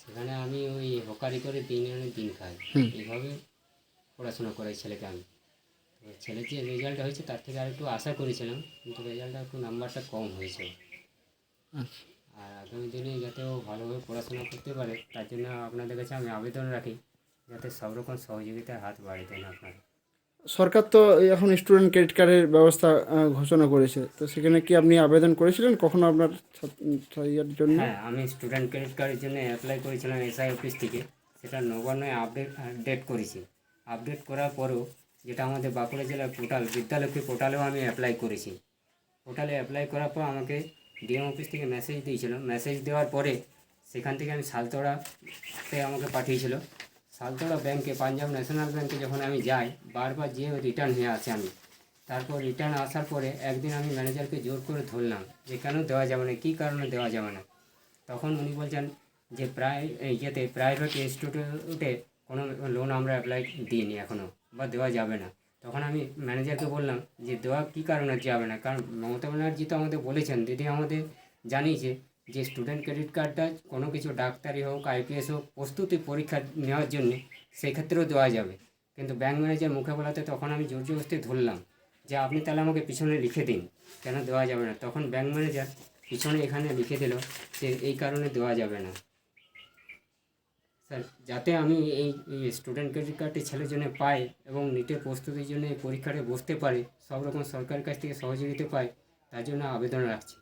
সেখানে আমি ওই হকারি করে দিন আনে দিন খাই, এইভাবে পড়াশোনা করাই ছেলেকে আমি। তো ছেলের যে রেজাল্ট হয়েছে তার থেকে আর একটু আশা করেছিলাম, কিন্তু রেজাল্টটা একটু নাম্বারটা কম হয়েছে। আর আগামী দিনে যাতে ও ভালোভাবে পড়াশোনা করতে পারে তার জন্য আপনাদের কাছে আমি আবেদন রাখি যাতে সব রকম সহযোগিতার হাত বাড়িয়ে দেন আপনারা। সরকার তো এখন স্টুডেন্ট ক্রেডিট কার্ডের ব্যবস্থা ঘোষণা করেছে, তো সেখানে কি আপনি আবেদন করেছিলেন কখনো আপনার ইয়ের জন্য? হ্যাঁ, আমি স্টুডেন্ট ক্রেডিট কার্ডের জন্য অ্যাপ্লাই করেছিলাম SI অফিস থেকে। সেটা নবান্নয় আপডেট করেছি। আপডেট করার পরেও যেটা আমাদের বাঁকুড়া জেলার পোর্টাল বিদ্যালক্ষ্মী পোর্টালেও আমি অ্যাপ্লাই করেছি। পোর্টালে অ্যাপ্লাই করার পর আমাকে ডিএম অফিস থেকে মেসেজ দিয়েছিল। মেসেজ দেওয়ার পরে সেখান থেকে আমি সালতোড়াতে আমাকে পাঠিয়েছিল। সালতোড়া ব্যাংকে, পাঞ্জাব ন্যাশনাল ব্যাংকে যখন আমি যাই, বারবার যেয়ে রিটার্ন হয়ে আসি আমি। তারপর রিটার্ন আসার পরে একদিন আমি ম্যানেজারকে জোর করে ধরলাম যে কেন দেওয়া যাবে না, কী কারণে দেওয়া যাবে না। তখন উনি বলছেন যে প্রাইভেট ইনস্টিটিউটে কোনো লোন আমরা অ্যাপ্লাই দিইনি এখনও, বা দেওয়া যাবে না। তখন আমি ম্যানেজারকে বললাম যে দেওয়া কী কারণে যাবে না, কারণ মমতা ব্যানার্জি তো আমাদের বলেছেন, দিদি আমাদের জানিয়েছে যে স্টুডেন্ট ক্রেডিট কার্ডটা কোনো কিছু ডাক্তারি হোক, IPS হোক, প্রস্তুতি পরীক্ষা নেওয়ার জন্যে সেই ক্ষেত্রেও দেওয়া যাবে। কিন্তু ব্যাংক ম্যানেজার মুখে বলাতে তখন আমি জোর জবরদস্তি ধরলাম যে আপনি তাহলে আমাকে পিছনে লিখে দিন কেন দেওয়া যাবে না। তখন ব্যাংক ম্যানেজার পিছনে এখানে লিখে দিল যে এই কারণে দেওয়া যাবে না। স্যার, যাতে আমি এই স্টুডেন্ট ক্রেডিট কার্ডটি ছেলের জন্য পাই এবং নিটের প্রস্তুতির জন্য এই পরীক্ষাটা বসতে পারে, সব রকম সরকারের কাছ থেকে সহযোগিতা পাই, তার জন্য আবেদন রাখছি।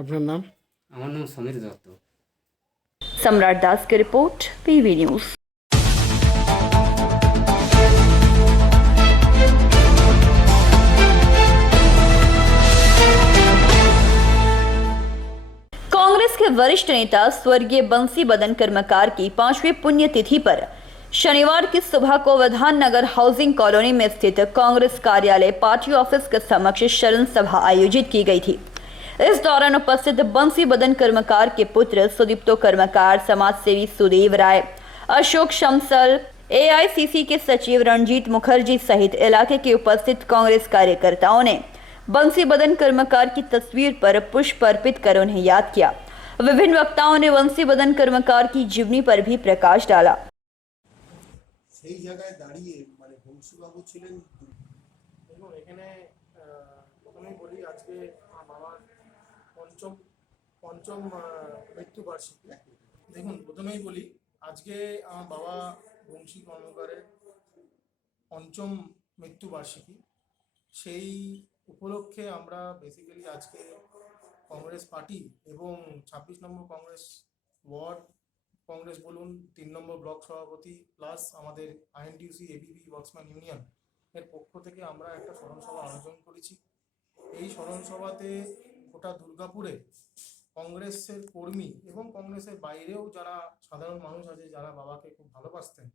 আপনার নাম? আমার নাম সমীর দত্ত। सम्राट दास की रिपोर्ट, PV न्यूज। कांग्रेस के वरिष्ठ नेता स्वर्गीय बंसी बदन कर्मकार की 5वीं पुण्यतिथि पर शनिवार की सुबह को विधाननगर हाउसिंग कॉलोनी में स्थित कांग्रेस कार्यालय पार्टी ऑफिस के समक्ष शरण सभा आयोजित की गई थी। इस दौरान उपस्थित बंसी बदन कर्मकार के पुत्र सुदीप्तो कर्मकार, समाज सेवी सुदेव राय, अशोक शमसल, AICC के सचिव रणजीत मुखर्जी सहित इलाके के उपस्थित कांग्रेस कार्यकर्ताओं ने बंसी बदन कर्मकार की तस्वीर पर पुष्प अर्पित कर उन्हें याद किया। विभिन्न वक्ताओं ने बंसी बदन कर्मकार की जीवनी पर भी प्रकाश डाला। সেই জায়গায় দাঁড়িয়ে মানে বংশীবাবু ছিলেন। দেখুন, এখানে প্রথমেই বলি আজকে আমার বাবার পঞ্চম মৃত্যুবার্ষিকী। দেখুন, প্রথমেই বলি আজকে আমার বাবা বংশী কর্মকারের পঞ্চম মৃত্যুবার্ষিকী। সেই উপলক্ষে আমরা বেসিক্যালি আজকে কংগ্রেস পার্টি এবং 26 নম্বর কংগ্রেস ওয়ার্ড কংগ্রেস বলুন, 3 নম্বর ব্লক সভাপতি প্লাস আমাদের INTUC ABP ওয়ার্কসম্যান ইউনিয়ন এর পক্ষ থেকে আমরা একটা স্মরণসভা আয়োজন করেছি। এই স্মরণসভাতে গোটা দুর্গাপুরে কংগ্রেসের কর্মী এবং কংগ্রেসের বাইরেও যারা সাধারণ মানুষ আছে যারা বাবাকে খুব ভালোবাসতেন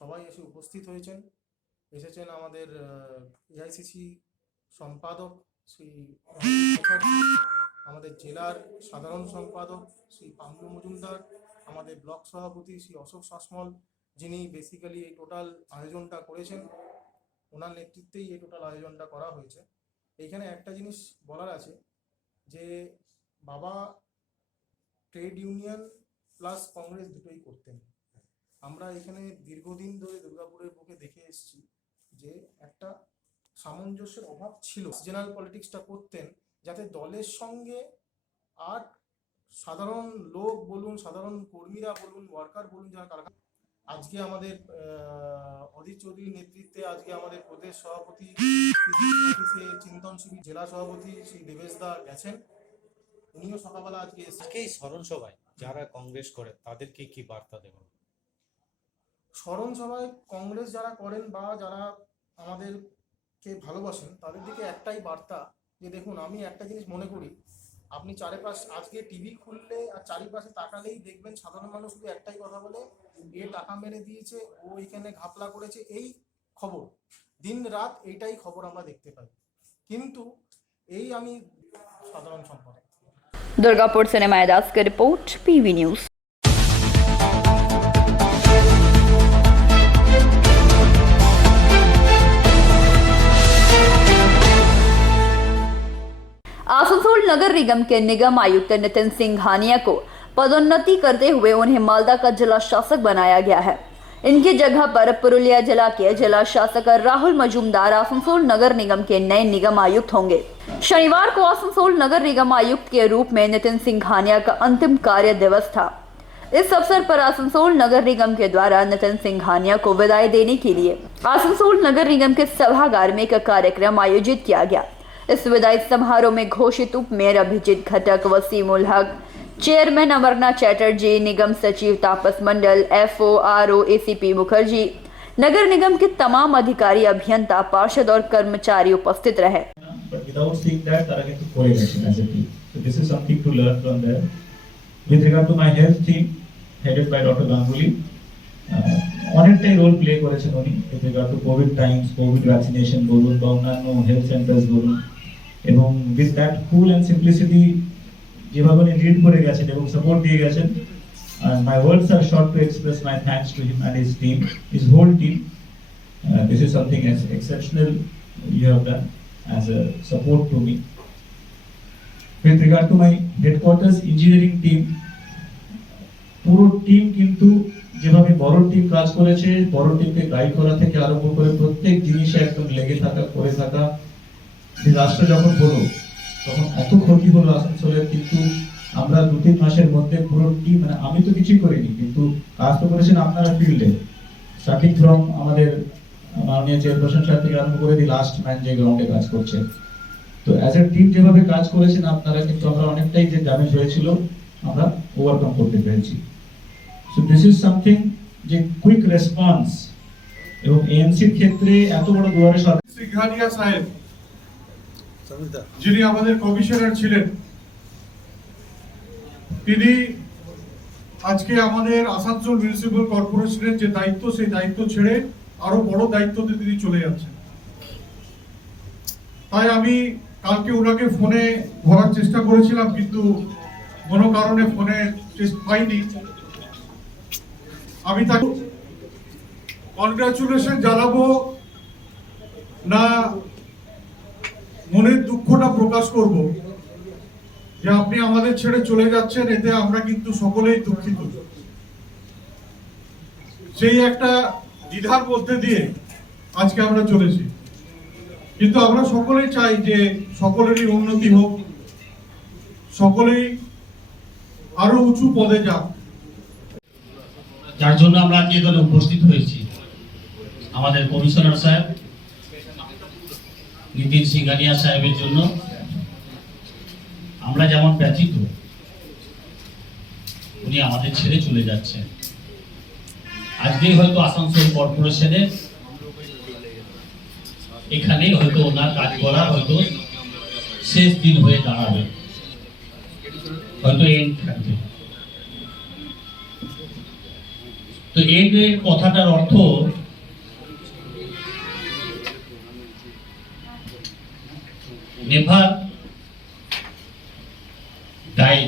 সবাই এসে উপস্থিত হয়েছেন। এসেছেন আমাদের AICC সম্পাদক শ্রী মুখার্জি, আমাদের জেলার সাধারণ সম্পাদক শ্রী পামলু মজুমদার, আমাদের ব্লক সভাপতি শ্রী অশোক শাসমল, যিনি বেসিক্যালি এই টোটাল আয়োজনটা করেছেন। ওনার নেতৃত্বেই এই টোটাল আয়োজনটা করা হয়েছে। এইখানে একটা জিনিস বলার আছে যে বাবা ট্রেড ইউনিয়ন প্লাস কংগ্রেস দুটোই করতেন। আমরা এখানে দীর্ঘদিন ধরে দুর্গাপুরের বুকে দেখে এসেছি যে একটা সামঞ্জস্যের অভাব ছিল। জেনারেল পলিটিক্সটা করতেন যাতে দলের সঙ্গে আর সাধারণ লোক বলুন, সাধারণ কর্মীরা বলুন, ওয়ার্কার বলুন, যারা কারখানা। আজকে আমাদের অধীর চৌধুরীর নেতৃত্বে আজকে আমাদের প্রদেশ সভাপতি চিন্তন শিবির, জেলা সভাপতি শ্রী দেবেশ দা গেছেন, উনিও সকালবেলা আজকে এই স্মরণ সভায় যারা কংগ্রেস করে তাদেরকে কি বার্তা দেবেন? স্মরণ সভায় কংগ্রেস যারা করেন বা যারা আমাদেরকে ভালোবাসেন তাদের দিকে একটাই বার্তা যে দেখুন আমি একটা জিনিস মনে করি, আপনি চারিপাশ আজকে টিভি খুললে আর চারিপাশে তাকালেই দেখবেন সাধারণ মানুষ শুধু একটাই কথা বলে, এ টাকা মেরে দিয়েছে, ও এখানে ঘাপলা করেছে, এই খবর দিন রাত এইটাই খবর আমরা দেখতে পাই। কিন্তু এই আমি সাধারণ সম্পাদক। दुर्गापुर से निमाय दास की रिपोर्ट, पीवी न्यूज। आसनसोल नगर निगम के निगम आयुक्त नितिन सिंघानिया को पदोन्नति करते हुए उन्हें मालदा का जिला शासक बनाया गया है। इनकी जगह पर पुरुलिया जिला के जिला शासक राहुल मजूमदार आसनसोल नगर निगम के नए निगम आयुक्त होंगे। शनिवार को आसनसोल नगर निगम आयुक्त के रूप में नितिन सिंघानिया का अंतिम कार्य दिवस था। इस अवसर पर आसनसोल नगर निगम के द्वारा नितिन सिंघानिया को विदाई देने के लिए आसनसोल नगर निगम के सभागार में एक कार्यक्रम आयोजित किया गया। इस विदाई समारोह में घोषित उप मेयर अभिजीत घटक, वसीम उल हक, चेयरमैन अमरनाथ चैटर्जी, निगम सचिव तापस मंडल, FO, RO, ACP मुखर्जी, नगर निगम के तमाम अधिकारी, अभियंता, पार्षद और कर्मचारी उपस्थित रहे। But without seeing that, তারা কিন্তু করে গেছেন as a team. So this is something to learn from there. With regard to my health team, headed by Dr. Ganguly, অনেকটাই রোল প্লে করেছেন উনি with regard to COVID times, COVID vaccination বলুন বা অন্যান্য হেলথ সেন্টার্স বলুন, এবং with that cool and simplicity যেভাবে উনি লিড করে গেছেন এবং সাপোর্ট দিয়ে গেছেন, my words are short to express my thanks to him and his team, his whole team. This is something exceptional you have done as a support to me. With regard to my headquarters engineering team, পুরো team কিন্তু যেভাবে বড় team কাজ করেছে, বড় টিমকে guide করা থেকে আরম্ভ করে প্রত্যেক জিনিসে একদম লেগে থাকা, করে থাকা। রাষ্ট্র যখন হলো তখন এত ক্ষতি হলো আসানসোলের, কিন্তু আমরা 2-3 মাসের মধ্যে পুরো টিম, মানে আমি তো কিছুই করিনি, কিন্তু কাজ তো করেছেন আপনারা ফিল্ডে, স্টার্টিং ফ্রম আমাদের মাননীয় চেয়ারপারসন সাহেব থেকে আরম্ভ করে দি লাস্ট ম্যান যে গ্রাউন্ডে কাজ করছে। তো অ্যাজ এ টিম যেভাবে কাজ করেছেন আপনারা, কিন্তু আমরা অনেকটাই যে ড্যামেজ হয়েছিল আমরা ওভারকাম করতে পেরেছি। সো দিস ইজ সামথিং যে কুইক রেসপন্স, এবং এএমসির ক্ষেত্রে এত বড় দুয়ারে সরকার। সিংঘানিয়া সাহেব যিনি আমাদের কমিশনার ছিলেন, তিনি আজকে আমাদের আসানসোল মিউনিসিপ্যাল কর্পোরেশনের যে দায়িত্ব, সেই দায়িত্ব ছেড়ে আরো বড় দায়িত্বতে তিনি চলে যাচ্ছেন। তাই আমি কালকে ওনাকে ফোনে ধরার চেষ্টা করেছিলাম, কিন্তু কোনো কারণে ফোনে পাইনি। আমি তাকে কনগ্রাচুলেশন জানাবো না মনের দুঃখটা প্রকাশ করব যে আপনি আমাদের ছেড়ে চলে যাচ্ছেন, এতে আমরা কিন্তু সকলেই দুঃখিত। সেই একটা দ্বিধার মধ্যে দিয়ে আজকে আমরা চলেছি, কিন্তু আমরা সকলেই চাই যে সকলেরই উন্নতি হোক, সকলেই আরো উঁচু পদে যাক। যার জন্য আমরা আজকে এখানে উপস্থিত হয়েছি, আমাদের কমিশনার সাহেব নিতিন সিংঘানিয়া সাহেবের জন্য আমরা যেমন ব্যথিত, উনি আমাদের ছেড়ে চলে যাচ্ছেন। আজকেই হয়তো আসানসোল কর্পোরেশনের এখানেই হয়তো ওনার কাজ করা হয়তো শেষ দিন হয়ে দাঁড়াবে, হয়তো এন্ড থাকবে। তো এন্ডের কথাটার অর্থ নেভার ডাই,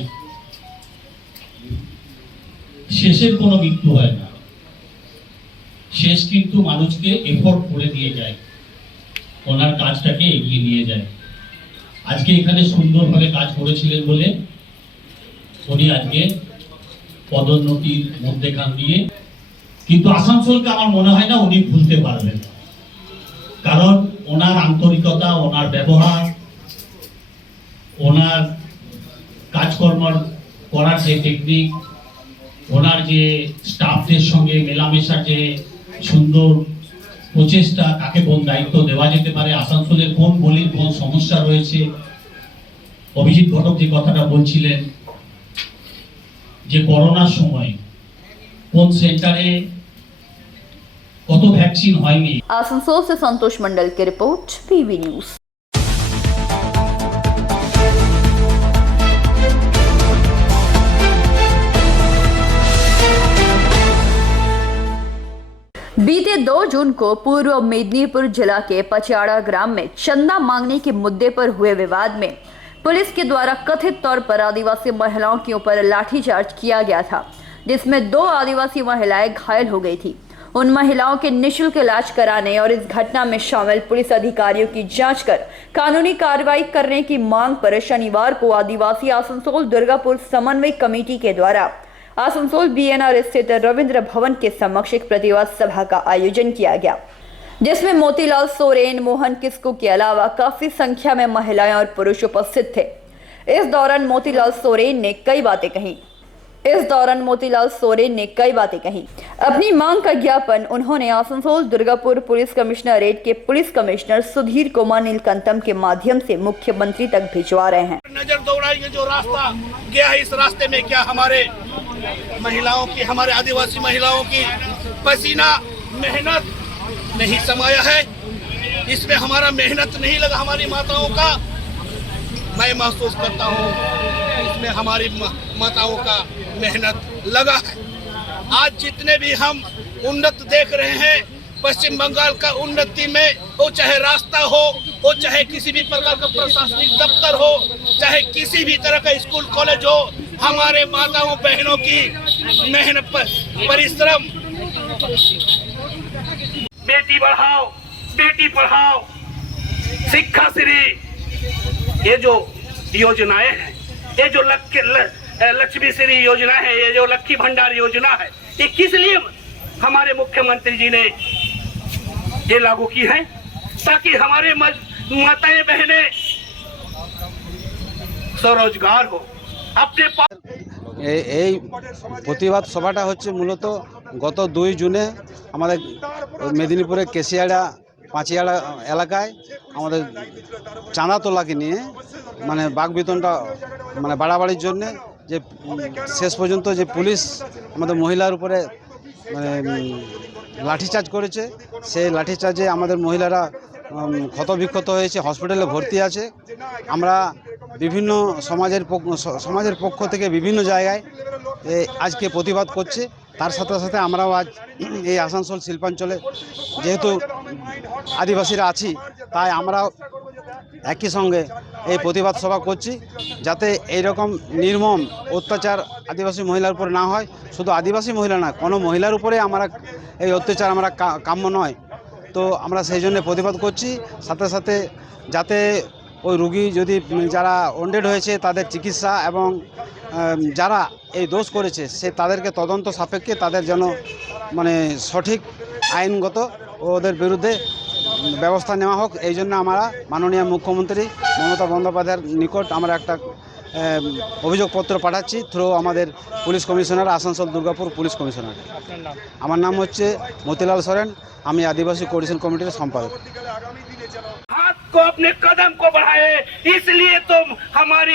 শেষের কোনো মৃত্যু হয় না, শেষ কিন্তু মানুষকে এফোর্ট করে দিয়ে যায়, ওনার কাজটাকে এগিয়ে নিয়ে যায়। আজকে এখানে সুন্দরভাবে কাজ করেছিলেন বলে উনি আজকে পদোন্নতির মধ্যেখান দিয়ে, কিন্তু আসানসোলকে আমার মনে হয় না উনি ভুলতে পারবেন, কারণ ওনার আন্তরিকতা, ওনার ব্যবহার, ওনার কাজকর্ম করার যে টেকনিক, ওনার যে স্টাফদের সঙ্গে মেলামেশার যে সুন্দর প্রচেষ্টা, কাকে কোন দায়িত্ব দেওয়া যেতে পারে, আসানসোলের কোন গলির কোন সমস্যা রয়েছে। অভিজিৎ ঘটক যে কথাটা বলছিলেন যে করোনার সময় কোন সেন্টারে কত ভ্যাকসিন হয়নি। आसनसोल से संतोष मंडल की रिपोर्ट, पीवी न्यूज। बीते 2 जून को पूर्व मेदिनीपुर जिला के पचियाड़ा ग्राम में चंदा मांगने के मुद्दे पर हुए विवाद में पुलिस के द्वारा कथित तौर पर आदिवासी महिलाओं के ऊपर लाठीचार्ज किया गया था, जिसमें 2 आदिवासी महिलाएं घायल हो गई थी। उन महिलाओं के निःशुल्क इलाज कराने और इस घटना में शामिल पुलिस अधिकारियों की जांच कर कानूनी कार्रवाई करने की मांग पर शनिवार को आदिवासी आसनसोल दुर्गापुर समन्वय कमेटी के द्वारा आसनसोल बीएनआर स्थित रविंद्र भवन के समक्ष एक प्रतिवाद सभा का आयोजन किया गया, जिसमें मोतीलाल सोरेन, मोहन किस्कू के अलावा काफी संख्या में महिलाएं और पुरुष उपस्थित थे। इस दौरान मोतीलाल सोरेन ने कई बातें कही। अपनी मांग का ज्ञापन उन्होंने आसनसोल दुर्गापुर पुलिस कमिश्नरेट के पुलिस कमिश्नर सुधीर कुमार नीलकंठम के माध्यम से मुख्यमंत्री तक भिजवा रहे हैं। नजर दौड़ाएंगे जो रास्ता गया है, इस रास्ते में क्या हमारे महिलाओं की, हमारे आदिवासी महिलाओं की पसीना मेहनत नहीं समाया है, इसमें हमारा मेहनत नहीं लगा, हमारी माताओं का मैं महसूस करता हूँ इसमें हमारी माताओं का मेहनत लगा है। आज जितने भी हम उन्नत देख रहे हैं पश्चिम बंगाल का उन्नति में, वो चाहे रास्ता हो, वो चाहे किसी भी प्रकार का प्रशासनिक दफ्तर हो, चाहे किसी भी तरह का स्कूल कॉलेज हो, हमारे माताओं बहनों की मेहनत परिश्रम, बेटी बढ़ाओ बेटी पढ़ाओ, शिक्षा श्री, ये जो योजनाएं हैं, ये जो लक्ष्मी श्री योजना है, ये जो लक्की भंडार योजना है, ये किस लिए हमारे मुख्यमंत्री जी ने ये लागू की है? ताकि हमारे माताएं बहनें स्वरोजगार हो अपने এই প্রতিবাদ সভাটা হচ্ছে মূলত গত 2 জুনে আমাদের মেদিনীপুরের কেশিয়াড়া পাঁচিয়াড়া এলাকায় আমাদের চাঁদা তোলাকে নিয়ে মানে বাকবিতণ্ডা মানে বাড়াবাড়ির জন্য যে শেষ পর্যন্ত যে পুলিশ আমাদের মহিলার উপরে মানে লাঠিচার্জ করেছে, সেই লাঠিচার্জে আমাদের মহিলারা ক্ষতবিক্ষত হয়েছে, হসপিটালে ভর্তি আছে। আমরা বিভিন্ন সমাজের পক্ষ থেকে বিভিন্ন জায়গায় আজকে প্রতিবাদ করছে। তার সাথে সাথে আমরাও আজ এই আসানসোল শিল্পাঞ্চলে যেহেতু আদিবাসীরা আছি, তাই আমরাও একই সঙ্গে এই প্রতিবাদ সভা করছি, যাতে এইরকম নির্মম অত্যাচার আদিবাসী মহিলার উপর না হয়। শুধু আদিবাসী মহিলা না, কোনো মহিলার উপরে আমরা এই অত্যাচার আমরা কাম্য নয়। তো আমরা সেই জন্য প্রতিবাদ করছি। সাথে সাথে যাতে ওই রুগী যদি যারা ওন্ডেড হয়েছে তাদের চিকিৎসা এবং যারা এই দোষ করেছে তাদেরকে তদন্ত সাপেক্ষে তাদের যেন মানে সঠিক আইনগত ওদের বিরুদ্ধে ব্যবস্থা নেওয়া হোক। এই জন্য আমরা মাননীয় মুখ্যমন্ত্রী মমতা বন্দ্যোপাধ্যায়ের নিকট আমরা একটা অভিযোগপত্র পাঠাচ্ছি থ্রু আমাদের police commissioner, Asansol Durgapur police commissioner. আমার নাম হচ্ছে মতিলাল সোরেন, আমি আদিবাসী কোঅর্ডিনেশন কমিটির সম্পাদক। हाथ को अपने कदम को बढ़ाए, इसलिए तो हमारी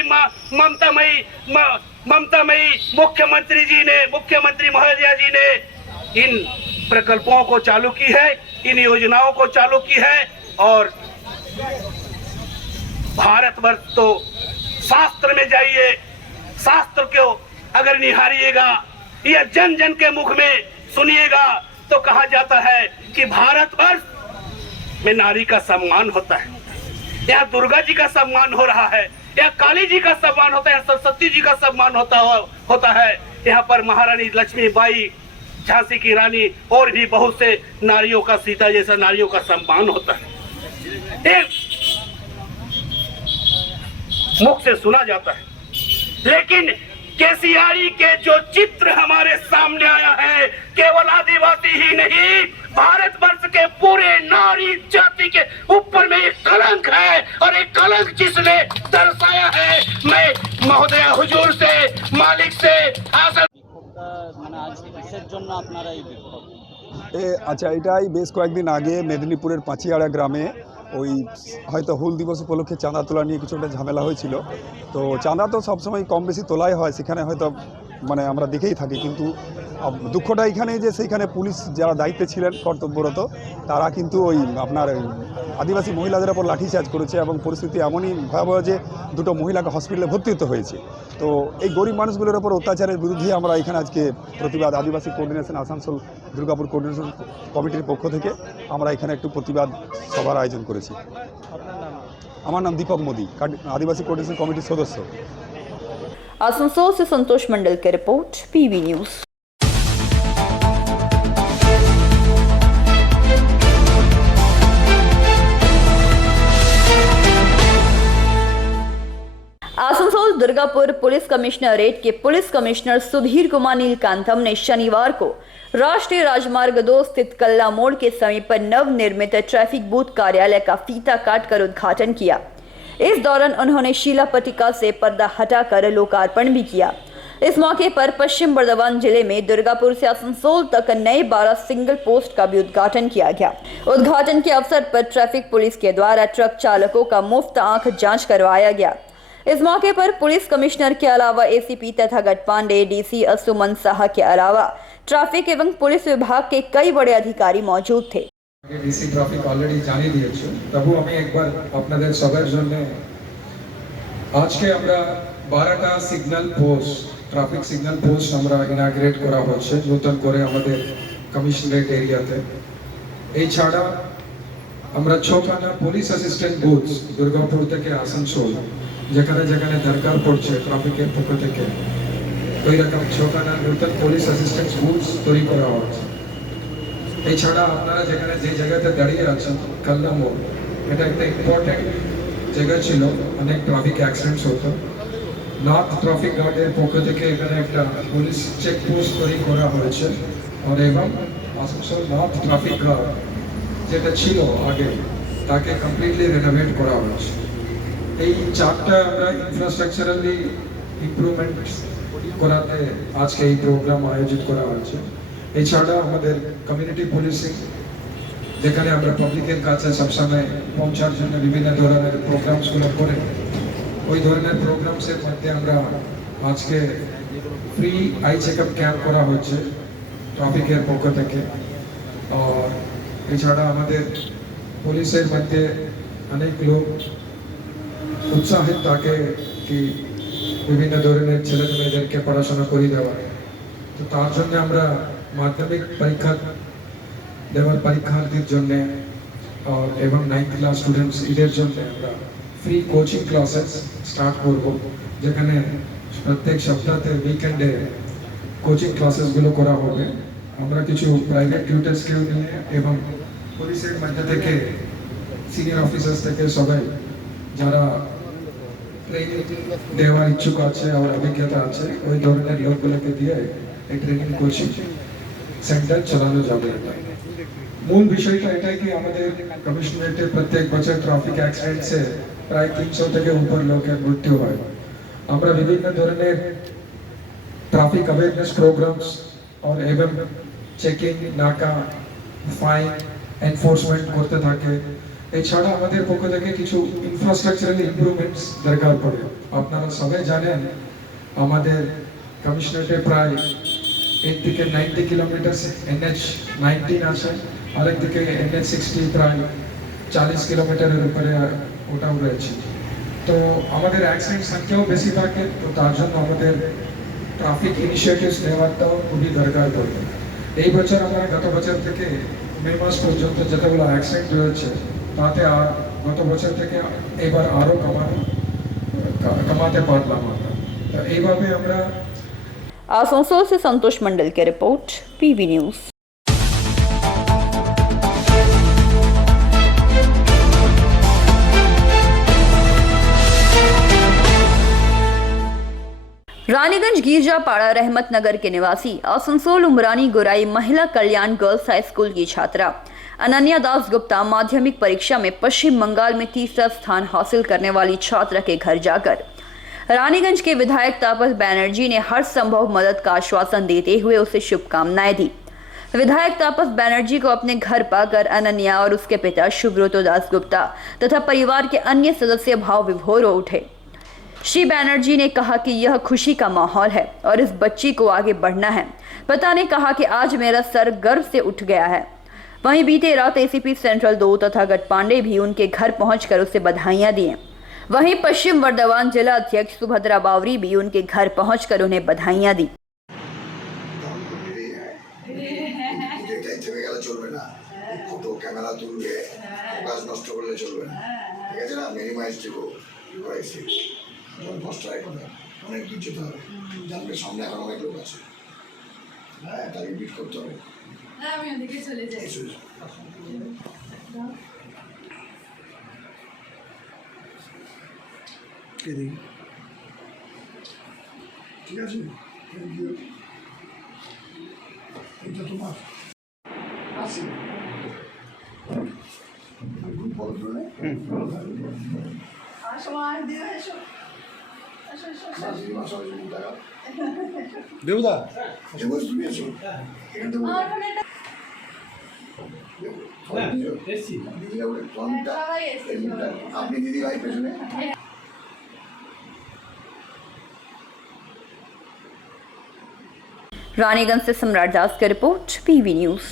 ममतामयी मुख्यमंत्री महोदया जी ने इन प्रकल्पों को चालू की है, इन योजनाओं को चालू की है। और भारतवर्ष तो शास्त्र में जाइए, शास्त्र को अगर निहारिएगा या जन जन के मुख में सुनिएगा तो कहा जाता है कि भारतवर्ष में नारी का सम्मान होता है, यहाँ दुर्गा जी का सम्मान हो रहा है, यहाँ काली जी का सम्मान होता है, सरस्वती जी का सम्मान होता है। यहाँ पर महारानी लक्ष्मीबाई, झांसी की रानी और भी बहुत से नारियों का, सीता जैसा नारियों का सम्मान होता है। एक मुख से सुना जाता है, लेकिन केसीआई के जो चित्र हमारे सामने आया है, केवल आदिवासी ही नहीं, भारतवर्ष के पूरे नारी जाति के ऊपर में एक कलंक है, और एक कलंक जिसने दर्शाया है। मैं महोदया हुजूर से, मालिक से আচ্ছা, এটাই বেশ কয়েকদিন আগে মেদিনীপুরের পাঁচিয়াড়া গ্রামে ওই হয়তো হুল দিবস উপলক্ষে চাঁদা তোলা নিয়ে কিছু একটা ঝামেলা হয়েছিল। তো চাঁদা তো সবসময় কম বেশি তোলাই হয়, সেখানে হয়তো মানে আমরা দেখেই থাকি, কিন্তু দুঃখটা এখানে যে সেইখানে পুলিশ যারা দায়িত্বে ছিলেন কর্তব্যরত তারা কিন্তু ওই আপনার আদিবাসী মহিলাদের ওপর লাঠিচার্জ করেছে এবং পরিস্থিতি এমনই ভয়াবহ যে দুটো মহিলাকে হসপিটালে ভর্তি হতে হয়েছে। তো এই গরিব মানুষগুলোর ওপর অত্যাচারের বিরুদ্ধে আমরা এখানে আজকে প্রতিবাদ আদিবাসী কোঅর্ডিনেশন আসানসোল দুর্গাপুর কোঅর্ডিনেশন কমিটির পক্ষ থেকে আমরা এখানে একটু প্রতিবাদ সভার আয়োজন করেছি। আমার নাম दीपक मोदी, आदिवासी कोऑर्डिनेशन कमेटी सदस्य। आसनसोल से संतोष मंडल की रिपोर्ट, PV news. Asansol Durgapur police commissionerate के पुलिस कमिश्नर सुधीर कुमार नीलकांतम ने शनिवार को राष्ट्रीय राजमार्ग 2 स्थित कल्ला मोड़ के समीप पर नवनिर्मित ट्रैफिक बूथ कार्यालय का फीता काटकर उद्घाटन किया। इस दौरान उन्होंने शीला पट्टिका से पर्दा हटाकर लोकार्पण भी किया। इस मौके पर पश्चिम बर्धमान जिले में दुर्गापुर से आसनसोल तक नए 12 सिंगल पोस्ट का भी उद्घाटन किया गया। उद्घाटन के अवसर पर ट्रैफिक पुलिस के द्वारा ट्रक चालकों का मुफ्त आंख जांच करवाया गया। इस मौके पर पुलिस कमिश्नर के अलावा एसीपी तथा गट पांडे, डीसी असुमन साहा के अलावा ट्रैफिक एवं पुलिस विभाग के कई बड़े अधिकारी मौजूद थे। ডিসি ট্রাফিক অলরেডি জানিয়ে দিয়েছে, তবু আমি একবার আপনাদের সবার জন্য আজকে আমরা 12টা signal post traffic signal post আমরা ইনাগ্রেট করা হচ্ছে নতুন করে আমাদের কমিশনারেট এরিয়াতে। এই ছাড়া আমরা 6খানা পুলিশ অ্যাসিস্ট্যান্ট বুথ দুর্গাপুর থেকে আসানসোল যেখানে যেখানে দরকার পড়ছে ট্রাফিকের পক্ষ থেকে ওই রকম 6খানা নতুন পুলিশ অ্যাসিস্ট্যান্ট বুথ তৈরি করা হচ্ছে। এছাড়া আপনারা যেখানে যে জায়গাতে দাঁড়িয়ে আছেন কাল্লা মোড়, এটা একটা ইম্পর্টেন্ট জায়গা ছিল, অনেক ট্রাফিক অ্যাক্সিডেন্টস হতো। নর্থ ট্রাফিক গার্ডের পক্ষ থেকে এখানে একটা পুলিশ চেকপোস্ট তৈরি করা হয়েছে আর এবং আসানসোল নর্থ ট্রাফিক গার্ড যেটা ছিল আগে তাকে কমপ্লিটলি রেনোভেট করা হয়েছে। এই চারটা আমরা ইনফ্রাস্ট্রাকচারালি ইমপ্রুভমেন্ট করাতে আজকে এই প্রোগ্রাম আয়োজিত করা হয়েছে। এছাড়া আমাদের কমিউনিটি পুলিশিং যেখানে আমরা পাবলিকের কাছে সবসময় পৌঁছার জন্য বিভিন্ন ধরনের প্রোগ্রামসগুলো করে ওই ধরনের প্রোগ্রামসের মধ্যে আমরা আজকে ফ্রি আই চেকআপ ক্যাম্প করা হচ্ছে ট্রাফিকের পক্ষ থেকে। আর এছাড়া আমাদের পুলিশের মধ্যে অনেক লোক উৎসাহিত থাকে কি বিভিন্ন ধরনের ছেলে মেয়েদেরকে পড়াশোনা করে দেওয়া। তো তার জন্য আমরা মাধ্যমিক পরীক্ষা দেওয়ার পরীক্ষার্থীর জন্য এবং 9th ক্লাস স্টুডেন্টস এদের জন্য আমরা ফ্রি কোচিং ক্লাসেস স্টার্ট করব, যেখানে প্রত্যেক সপ্তাহে উইকেন্ডে কোচিং ক্লাসেসগুলো করা হবে। আমরা কিছু প্রাইভেট টিউটার্সকেও নিয়ে এবং পুলিশের মধ্যে থেকে সিনিয়র অফিসার্স থেকে সবাই যারা ট্রেনিং দেওয়ার ইচ্ছুক আছে আর অভিজ্ঞতা আছে ওই ধরনের লোকগুলোকে দিয়ে এই ট্রেনিং কোচিং সেন্টার চালানো যাবে। মূল বিষয়টা এটাই কি আমাদের কমিশনারেটে প্রত্যেক বছর ট্রাফিক অ্যাক্সিডেন্টসে প্রায় 300 থেকে উপর লোকের মৃত্যু হয়। আমরা বিভিন্ন ধরনের ট্রাফিক অ্যাওয়ারনেস প্রোগ্রামস আর এবং চেকিং, নাকা, ফাইন, এনফোর্সমেন্ট করতে থাকে। এছাড়া আমাদের পক্ষ থেকে কিছু ইনফ্রাস্ট্রাকচারাল ইমপ্রুভমেন্টস দরকার পড়ে। আপনারা সবাই জানেন আমাদের কমিশনারেটে প্রায় একদিকে 90 কিলোমিটার NH-19 আছে, আরেকদিকে NH-60 প্রায় 40 কিলোমিটারের উপরে ওটাও রয়েছে। তো আমাদের অ্যাক্সিডেন্ট সংখ্যাও বেশি থাকে, তো তার জন্য আমাদের ট্রাফিক ইনিশিয়েটিভস নেওয়াটাও খুবই দরকার পড়বে। এই বছর আমরা গত বছর থেকে মে মাস পর্যন্ত যতগুলো অ্যাক্সিডেন্ট রয়েছে তাতে আর গত বছর থেকে এবার আরও কমাতে পারলাম আমরা। তো এইভাবে আমরা। आसनसोल से संतोष मंडल की रिपोर्ट, पीवी न्यूज। रानीगंज गिरजापाड़ा रहमत नगर के निवासी आसनसोल उमरानी गुराई महिला कल्याण गर्ल्स हाई स्कूल की छात्रा अनन्या दास गुप्ता माध्यमिक परीक्षा में पश्चिम बंगाल में तीसरा स्थान हासिल करने वाली छात्रा के घर जाकर रानीगंज के विधायक तापस बैनर्जी ने हर संभव मदद का आश्वासन देते हुए उसे शुभकामनाएं दी। विधायक तापस बैनर्जी को अपने घर पाकर अनन्या और उसके पिता सुब्रतो दास गुप्ता तथा परिवार के अन्य सदस्य भाव विभोर हो उठे। श्री बैनर्जी ने कहा कि यह खुशी का माहौल है और इस बच्ची को आगे बढ़ना है, पिता ने कहा कि आज मेरा सर गर्व से उठ गया है। वहीं बीते रात एसीपी सेंट्रल 2 तथागत पांडे भी उनके घर पहुंचकर उसे बधाइयां दी। वहीं पश्चिम वर्धमान जिला अध्यक्ष सुभद्रा बावरी भी उनके घर पहुंचकर उन्हें बधाइयां दी। চলবে না, ফটো ক্যামেরা তুলবে, ফোকাস নষ্ট করলে চলবে না, ঠিক আছে না? মিনিমাইজ দিব করেছি, নষ্ট হয় কথা অনেক দূর যেতে হবে, জানবে সামনে এখন অনেক লোক আছে, হ্যাঁ তাকে বিট করতে হবে। আমি ওদিকে চলে যাই। ঠিক আছে, এটা তোমার আসি দেবদা আপনি দিদি ভাই পেছনে रानीगंज से सम्राट दास की रिपोर्ट, पीवी न्यूज।